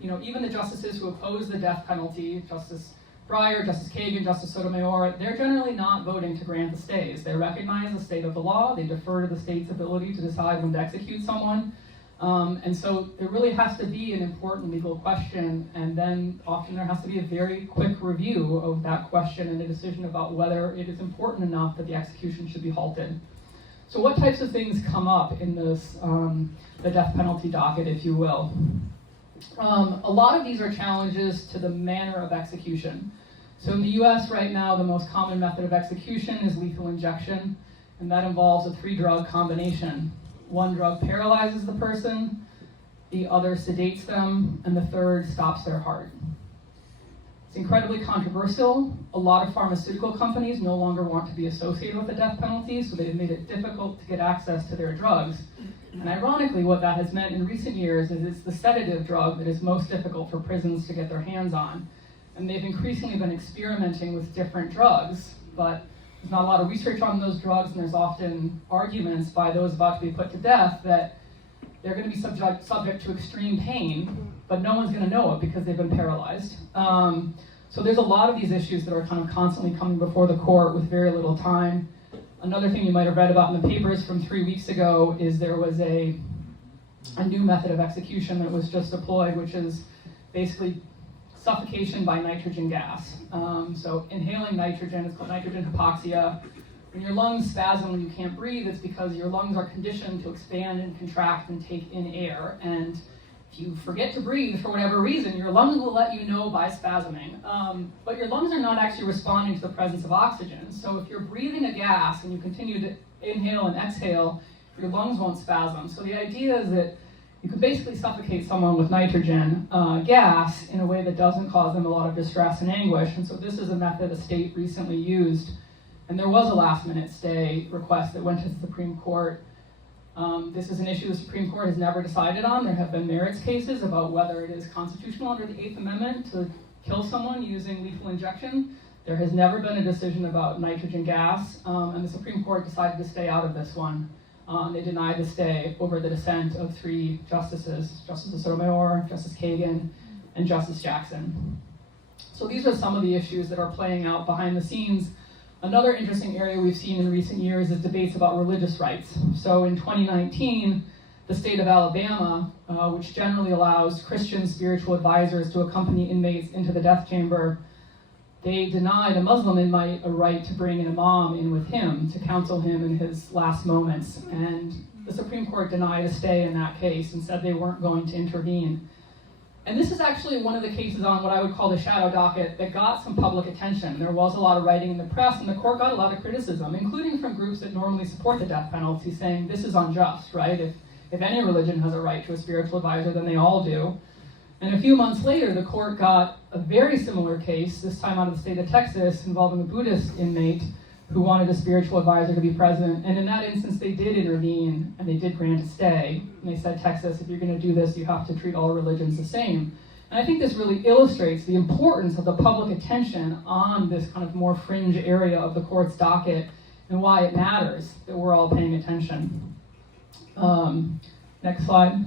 Even the justices who oppose the death penalty, Justice Breyer, Justice Kagan, Justice Sotomayor, they're generally not voting to grant the stays. They recognize the state of the law. They defer to the state's ability to decide when to execute someone. And so there really has to be an important legal question, and then often there has to be a very quick review of that question and a decision about whether it is important enough that the execution should be halted. So what types of things come up in this, the death penalty docket, if you will? A lot of these are challenges to the manner of execution. So in the US right now, the most common method of execution is lethal injection, and that involves a 3-drug combination. One drug paralyzes the person, the other sedates them, and the third stops their heart. It's incredibly controversial. A lot of pharmaceutical companies no longer want to be associated with the death penalty, so they've made it difficult to get access to their drugs. And ironically, what that has meant in recent years is it's the sedative drug that is most difficult for prisons to get their hands on. And they've increasingly been experimenting with different drugs, but there's not a lot of research on those drugs, and there's often arguments by those about to be put to death that they're going to be subject to extreme pain, but no one's going to know it because they've been paralyzed. So there's a lot of these issues that are kind of constantly coming before the court with very little time. Another thing you might have read about in the papers from 3 weeks ago is there was a new method of execution that was just deployed, which is basically suffocation by nitrogen gas. So inhaling nitrogen is called nitrogen hypoxia. When your lungs spasm when you can't breathe, it's because your lungs are conditioned to expand and contract and take in air. And if you forget to breathe for whatever reason, your lungs will let you know by spasming. But your lungs are not actually responding to the presence of oxygen. So if you're breathing a gas and you continue to inhale and exhale, your lungs won't spasm. So the idea is that you could basically suffocate someone with nitrogen gas in a way that doesn't cause them a lot of distress and anguish. And so this is a method a state recently used. And there was a last-minute stay request that went to the Supreme Court. This is an issue the Supreme Court has never decided on. There have been merits cases about whether it is constitutional under the 8th Amendment to kill someone using lethal injection. There has never been a decision about nitrogen gas, and the Supreme Court decided to stay out of this one. They denied the stay over the dissent of 3 justices, Justice Sotomayor, Justice Kagan, and Justice Jackson. So these are some of the issues that are playing out behind the scenes. Another interesting area we've seen in recent years is debates about religious rights. So in 2019, the state of Alabama, which generally allows Christian spiritual advisors to accompany inmates into the death chamber, they denied a Muslim inmate a right to bring an imam in with him to counsel him in his last moments. And the Supreme Court denied a stay in that case and said they weren't going to intervene. And this is actually one of the cases on what I would call the shadow docket that got some public attention. There was a lot of writing in the press, and the court got a lot of criticism, including from groups that normally support the death penalty, saying this is unjust, right? If any religion has a right to a spiritual advisor, then they all do. And a few months later, the court got a very similar case, this time out of the state of Texas, involving a Buddhist inmate who wanted a spiritual advisor to be present. And in that instance, they did intervene, and they did grant a stay. And they said, Texas, if you're going to do this, you have to treat all religions the same. And I think this really illustrates the importance of the public attention on this kind of more fringe area of the court's docket and why it matters that we're all paying attention. Next slide.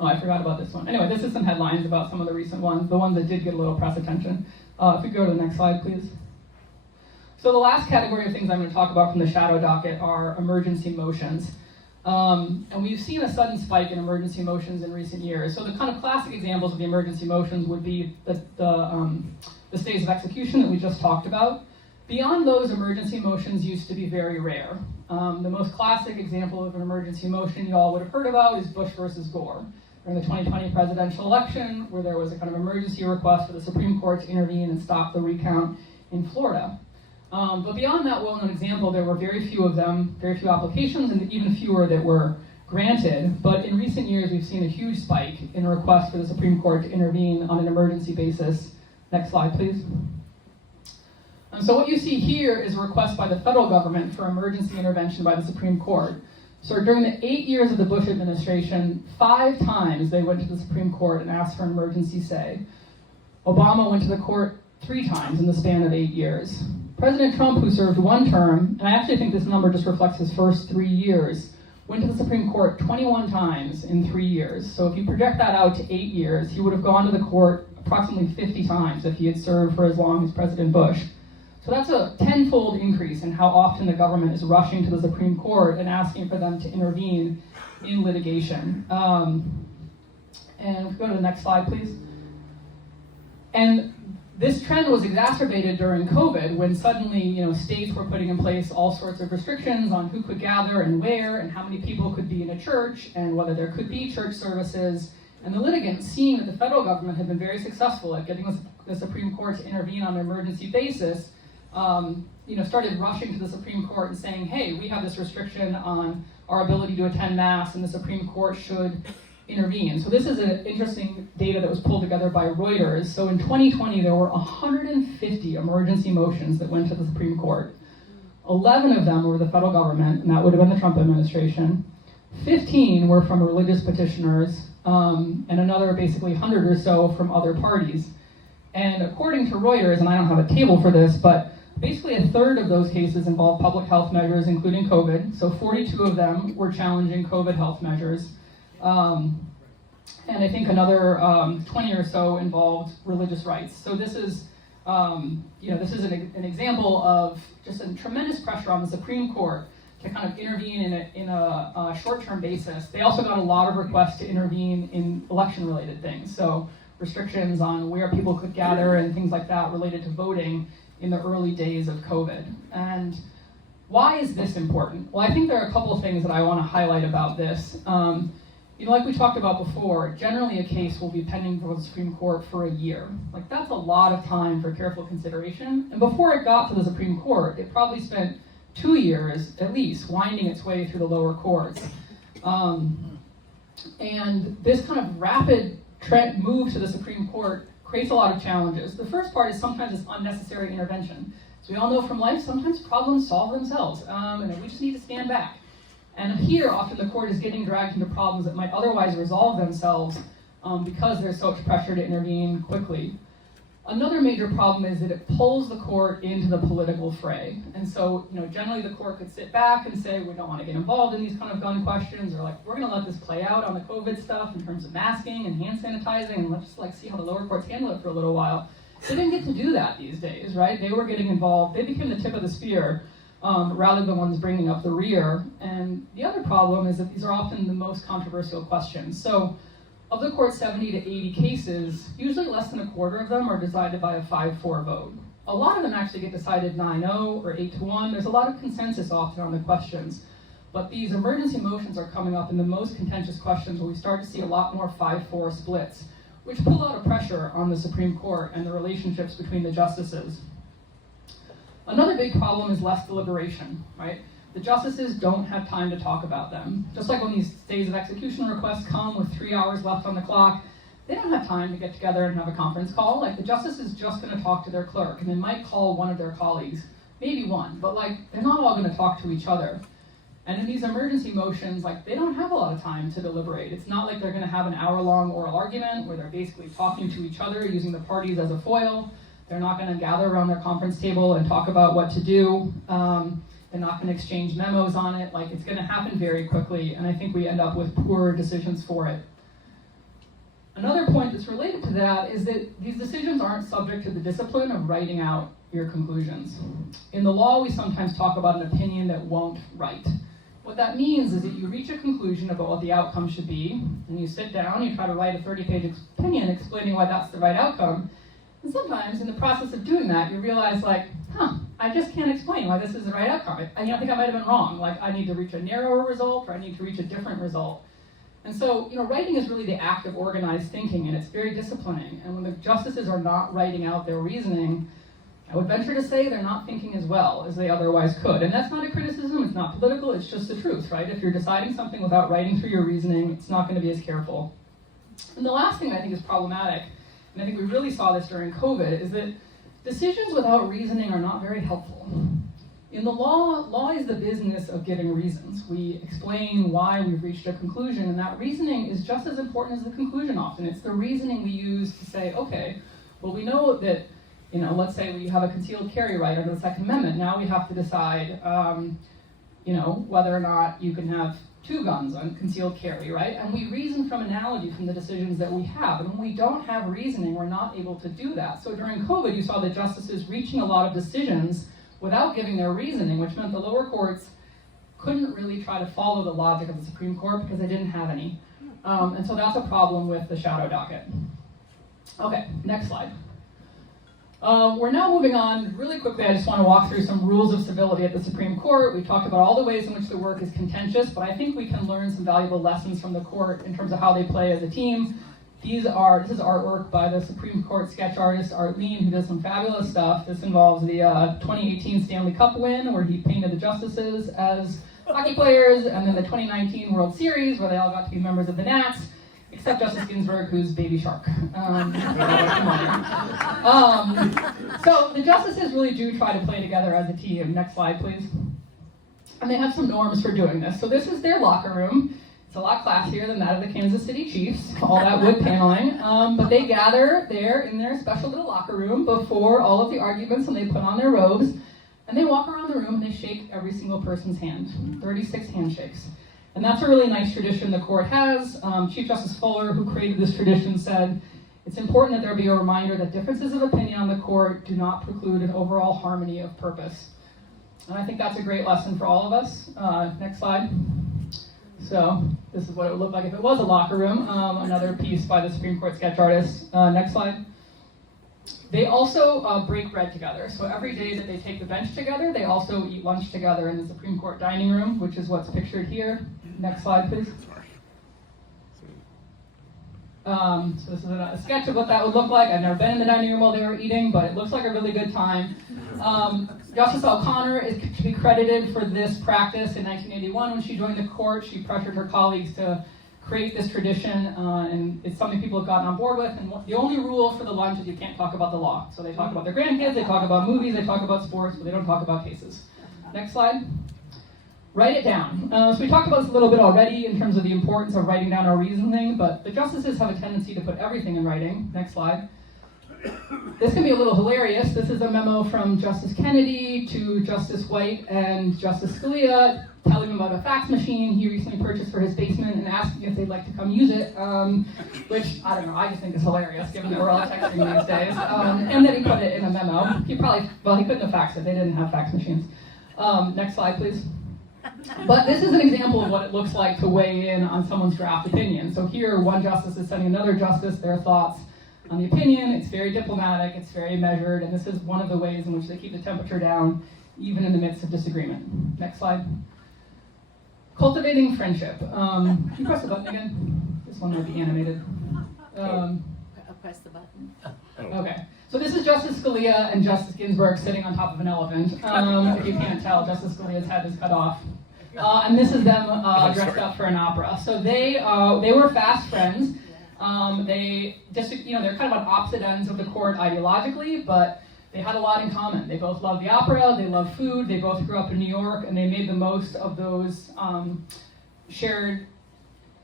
Oh, I forgot about this one. Anyway, this is some headlines about some of the recent ones, the ones that did get a little press attention. If we go to the next slide, please. So the last category of things I'm going to talk about from the shadow docket are emergency motions. And we've seen a sudden spike in emergency motions in recent years. So the kind of classic examples of the emergency motions would be the stays of execution that we just talked about. Beyond those, emergency motions used to be very rare. The most classic example of an emergency motion you all would have heard about is Bush versus Gore. During the 2020 presidential election, where there was a kind of emergency request for the Supreme Court to intervene and stop the recount in Florida. But beyond that well-known example, there were very few of them, very few applications, and even fewer that were granted. But in recent years, we've seen a huge spike in requests for the Supreme Court to intervene on an emergency basis. Next slide, please. And so what you see here is a request by the federal government for emergency intervention by the Supreme Court. So during the 8 years of the Bush administration, 5 times they went to the Supreme Court and asked for an emergency stay. Obama went to the court 3 times in the span of 8 years. President Trump, who served 1 term, and I actually think this number just reflects his first 3 years, went to the Supreme Court 21 times in 3 years. So if you project that out to 8 years, he would have gone to the court approximately 50 times if he had served for as long as President Bush. So that's a 10-fold increase in how often the government is rushing to the Supreme Court and asking for them to intervene in litigation. And if we go to the next slide, please. And this trend was exacerbated during COVID, when suddenly, states were putting in place all sorts of restrictions on who could gather and where, and how many people could be in a church, and whether there could be church services. And the litigants, seeing that the federal government had been very successful at getting the Supreme Court to intervene on an emergency basis, started rushing to the Supreme Court and saying, hey, we have this restriction on our ability to attend Mass, and the Supreme Court should intervene. So this is an interesting data that was pulled together by Reuters. So in 2020, there were 150 emergency motions that went to the Supreme Court. 11 of them were the federal government, and that would have been the Trump administration. 15 were from religious petitioners, and another basically 100 or so from other parties. And according to Reuters, and I don't have a table for this, but basically a third of those cases involved public health measures, including COVID. So 42 of them were challenging COVID health measures. And I think another 20 or so involved religious rights. So this is, this is an example of just a tremendous pressure on the Supreme Court to kind of intervene in a short-term basis. They also got a lot of requests to intervene in election-related things. So restrictions on where people could gather and things like that related to voting in the early days of COVID. And why is this important? Well, I think there are a couple of things that I want to highlight about this. Like we talked about before, generally a case will be pending before the Supreme Court for a year. Like, that's a lot of time for careful consideration. And before it got to the Supreme Court, it probably spent 2 years, at least, winding its way through the lower courts. And this kind of rapid move to the Supreme Court creates a lot of challenges. The first part is sometimes it's unnecessary intervention. So we all know from life, sometimes problems solve themselves, and we just need to stand back. And here, often the court is getting dragged into problems that might otherwise resolve themselves because there's so much pressure to intervene quickly. Another major problem is that it pulls the court into the political fray. And so, generally the court could sit back and say, we don't want to get involved in these kind of gun questions, or we're going to let this play out on the COVID stuff in terms of masking and hand sanitizing, and let's just see how the lower courts handle it for a little while. They didn't get to do that these days, right? They were getting involved. They became the tip of the spear rather than ones bringing up the rear. And the other problem is that these are often the most controversial questions. So of the court's 70 to 80 cases, usually less than a quarter of them are decided by a 5-4 vote. A lot of them actually get decided 9-0 or 8-1. There's a lot of consensus often on the questions. But these emergency motions are coming up in the most contentious questions where we start to see a lot more 5-4 splits, which put a lot of pressure on the Supreme Court and the relationships between the justices. Another big problem is less deliberation, right? The justices don't have time to talk about them. Just like when these days of execution requests come with 3 hours left on the clock, they don't have time to get together and have a conference call. Like, the justice is just going to talk to their clerk, and they might call one of their colleagues, maybe one, but they're not all going to talk to each other. And in these emergency motions, they don't have a lot of time to deliberate. It's not like they're going to have an hour-long oral argument where they're basically talking to each other, using the parties as a foil. They're not going to gather around their conference table and talk about what to do. They're not going to exchange memos on it. It's going to happen very quickly, and I think we end up with poor decisions for it. Another point that's related to that is that these decisions aren't subject to the discipline of writing out your conclusions. In the law, we sometimes talk about an opinion that won't write. What that means is that you reach a conclusion about what the outcome should be, and you sit down, you try to write a 30-page opinion explaining why that's the right outcome. And sometimes, in the process of doing that, you realize, I just can't explain why this is the right outcome. I think I might have been wrong. I need to reach a narrower result, or I need to reach a different result. And so, writing is really the act of organized thinking, and it's very disciplining. And when the justices are not writing out their reasoning, I would venture to say they're not thinking as well as they otherwise could. And that's not a criticism, it's not political, it's just the truth, right? If you're deciding something without writing through your reasoning, it's not going to be as careful. And the last thing I think is problematic, and I think we really saw this during COVID, is that decisions without reasoning are not very helpful. In the law is the business of giving reasons. We explain why we've reached a conclusion, and that reasoning is just as important as the conclusion often. It's the reasoning we use to say, okay, well, we know that, let's say we have a concealed carry right under the Second Amendment. Now we have to decide, whether or not you can have 2 guns on concealed carry, right? And we reason from analogy from the decisions that we have. And when we don't have reasoning, we're not able to do that. So during COVID, you saw the justices reaching a lot of decisions without giving their reasoning, which meant the lower courts couldn't really try to follow the logic of the Supreme Court because they didn't have any. And so that's a problem with the shadow docket. Okay, next slide. We're now moving on really quickly. I just want to walk through some rules of civility at the Supreme Court. We talked about all the ways in which the work is contentious, but I think we can learn some valuable lessons from the court in terms of how they play as a team. This is artwork by the Supreme Court sketch artist Art Lean, who does some fabulous stuff. This involves the 2018 Stanley Cup win, where he painted the justices as hockey players, and then the 2019 World Series, where they all got to be members of the Nats. except Justice Ginsburg, who's Baby Shark. So the justices really do try to play together as a team. Next slide, please. And they have some norms for doing this. So this is their locker room. It's a lot classier than that of the Kansas City Chiefs, all that wood paneling. But they gather there in their special little locker room before all of the arguments, and they put on their robes, and they walk around the room and they shake every single person's hand, 36 handshakes. And that's a really nice tradition the court has. Chief Justice Fuller, who created this tradition, said, it's important that there be a reminder that differences of opinion on the court do not preclude an overall harmony of purpose. And I think that's a great lesson for all of us. Next slide. So this is what it would look like if it was a locker room. Another piece by the Supreme Court sketch artist. Next slide. They also break bread together. So every day that they take the bench together, they also eat lunch together in the Supreme Court dining room, which is what's pictured here. Next slide, please. So this is a sketch of what that would look like. I've never been in the dining room while they were eating, but it looks like a really good time. Justice O'Connor is to be credited for this practice in 1981 when she joined the court. She pressured her colleagues to create this tradition, and it's something people have gotten on board with. And the only rule for the lunch is you can't talk about the law. So they talk about their grandkids, they talk about movies, they talk about sports, but they don't talk about cases. Next slide. Write it down. So we talked about this a little bit already in terms of the importance of writing down our reasoning, but the justices have a tendency to put everything in writing. Next slide. This can be a little hilarious. This is a memo from Justice Kennedy to Justice White and Justice Scalia telling him about a fax machine he recently purchased for his basement and asking if they'd like to come use it, which, I don't know, I just think is hilarious given that we're all texting these days. And then he put it in a memo. He couldn't have faxed it. They didn't have fax machines. Next slide, please. But this is an example of what it looks like to weigh in on someone's draft opinion. So here, one justice is sending another justice their thoughts on the opinion. It's very diplomatic, it's very measured, and this is one of the ways in which they keep the temperature down, even in the midst of disagreement. Next slide. Cultivating friendship. Can you press the button again? This one might be animated. Press the button. Okay. So this is Justice Scalia and Justice Ginsburg sitting on top of an elephant. If you can't tell, Justice Scalia's head is cut off. And this is them dressed up for an opera. So they were fast friends. They're kind of on opposite ends of the court ideologically, but they had a lot in common. They both loved the opera, they loved food, they both grew up in New York, and they made the most of those shared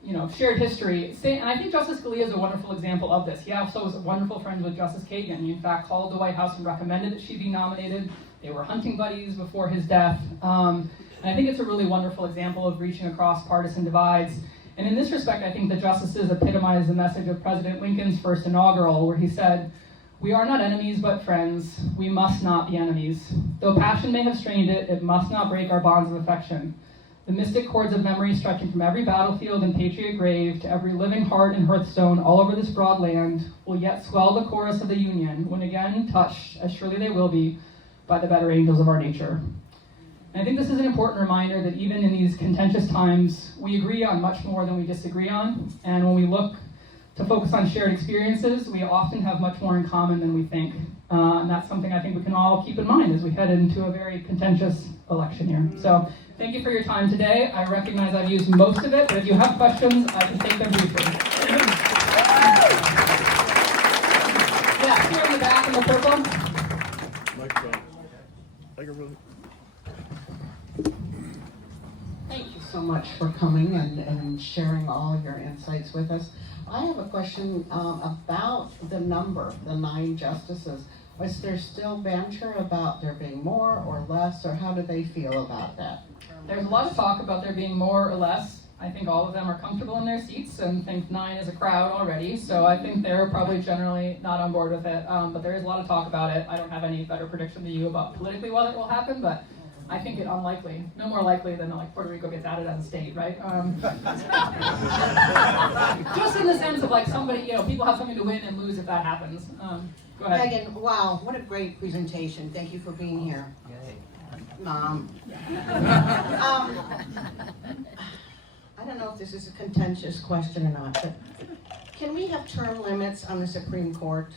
history. And I think Justice Scalia is a wonderful example of this. He also was wonderful friends with Justice Kagan. He in fact called the White House and recommended that she be nominated. They were hunting buddies before his death. And I think it's a really wonderful example of reaching across partisan divides. And in this respect, I think the justices epitomize the message of President Lincoln's first inaugural, where he said, "We are not enemies, but friends. We must not be enemies. Though passion may have strained it, it must not break our bonds of affection. The mystic cords of memory stretching from every battlefield and patriot grave to every living heart and hearthstone all over this broad land will yet swell the chorus of the Union when again touched, as surely they will be, by the better angels of our nature." And I think this is an important reminder that even in these contentious times, we agree on much more than we disagree on. And when we look to focus on shared experiences, we often have much more in common than we think. And that's something I think we can all keep in mind as we head into a very contentious election year. So thank you for your time today. I recognize I've used most of it, but if you have questions, I can take them briefly. Yeah, here in the back in the purple. Microphone. Take a really. Thank you so much for coming and sharing all your insights with us. I have a question about the number, the 9 justices. Was there still banter about there being more or less, or how do they feel about that? There's a lot of talk about there being more or less. I think all of them are comfortable in their seats and think 9 is a crowd already, so I think they're probably generally not on board with it, but there is a lot of talk about it. I don't have any better prediction than you about politically whether it will happen, but I think it unlikely. No more likely than like Puerto Rico gets added as a state, right? Just in the sense of like somebody, people have something to win and lose if that happens. Go ahead. Megan, wow, what a great presentation. Thank you for being here. Mom. I don't know if this is a contentious question or not, but can we have term limits on the Supreme Court?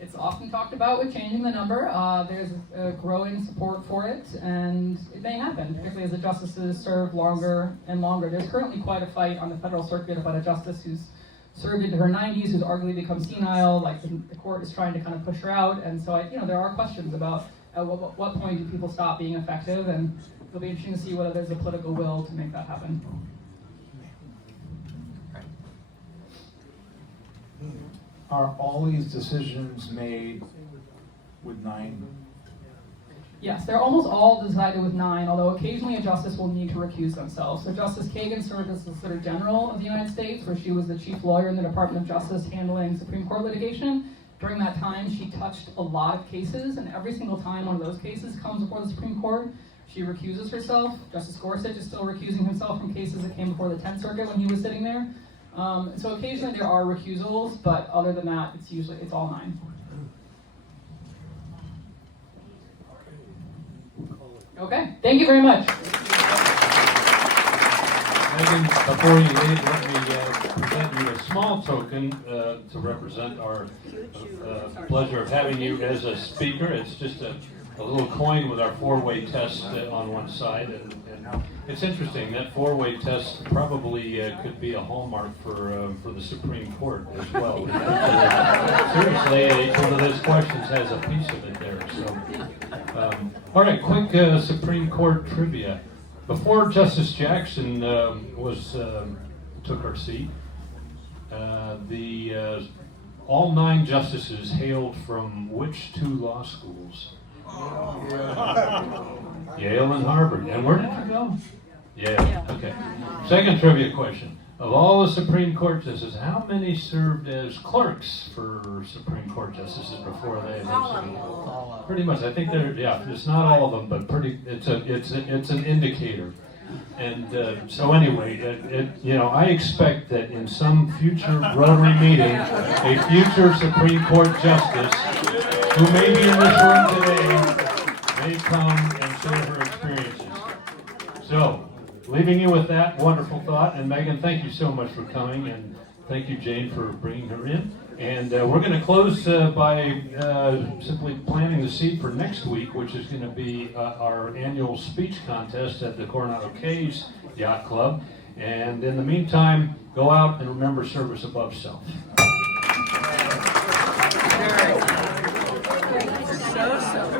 It's often talked about with changing the number. There's a growing support for it, and it may happen, particularly as the justices serve longer and longer. There's currently quite a fight on the federal circuit about a justice who's served into her 90s, who's arguably become senile, like the court is trying to kind of push her out, and so there are questions about at what point do people stop being effective, and it'll be interesting to see whether there's a political will to make that happen. Are all these decisions made with 9? Yes, they're almost all decided with 9, although occasionally a justice will need to recuse themselves. So Justice Kagan served as Solicitor General of the United States, where she was the chief lawyer in the Department of Justice handling Supreme Court litigation. During that time, she touched a lot of cases, and every single time one of those cases comes before the Supreme Court, she recuses herself. Justice Gorsuch is still recusing himself from cases that came before the 10th Circuit when he was sitting there. So occasionally there are recusals, but other than that, it's all 9. Okay, thank you very much. Megan, before you leave, let me present you a small token to represent our pleasure of having you as a speaker. It's just a little coin with our 4-way test on one side, and it's interesting that 4-way test probably could be a hallmark for the Supreme Court as well. Seriously, each one of those questions has a piece of it there. So, all right, quick Supreme Court trivia. Before Justice Jackson took her seat, all 9 justices hailed from which 2 law schools? Yale and Harvard. And where did you go? Yale. Okay. Second trivia question. Of all the Supreme Court justices, how many served as clerks for Supreme Court justices before they eventually? Pretty much. I think it's not all of them, but it's an indicator. And so anyway, I expect that in some future Rotary meeting, a future Supreme Court justice who may be in this room today may come and share her experiences. So, leaving you with that wonderful thought, and Megan, thank you so much for coming, and thank you, Jane, for bringing her in. And we're going to close by simply planting the seed for next week, which is going to be our annual speech contest at the Coronado Cays Yacht Club. And in the meantime, go out and remember service above self. So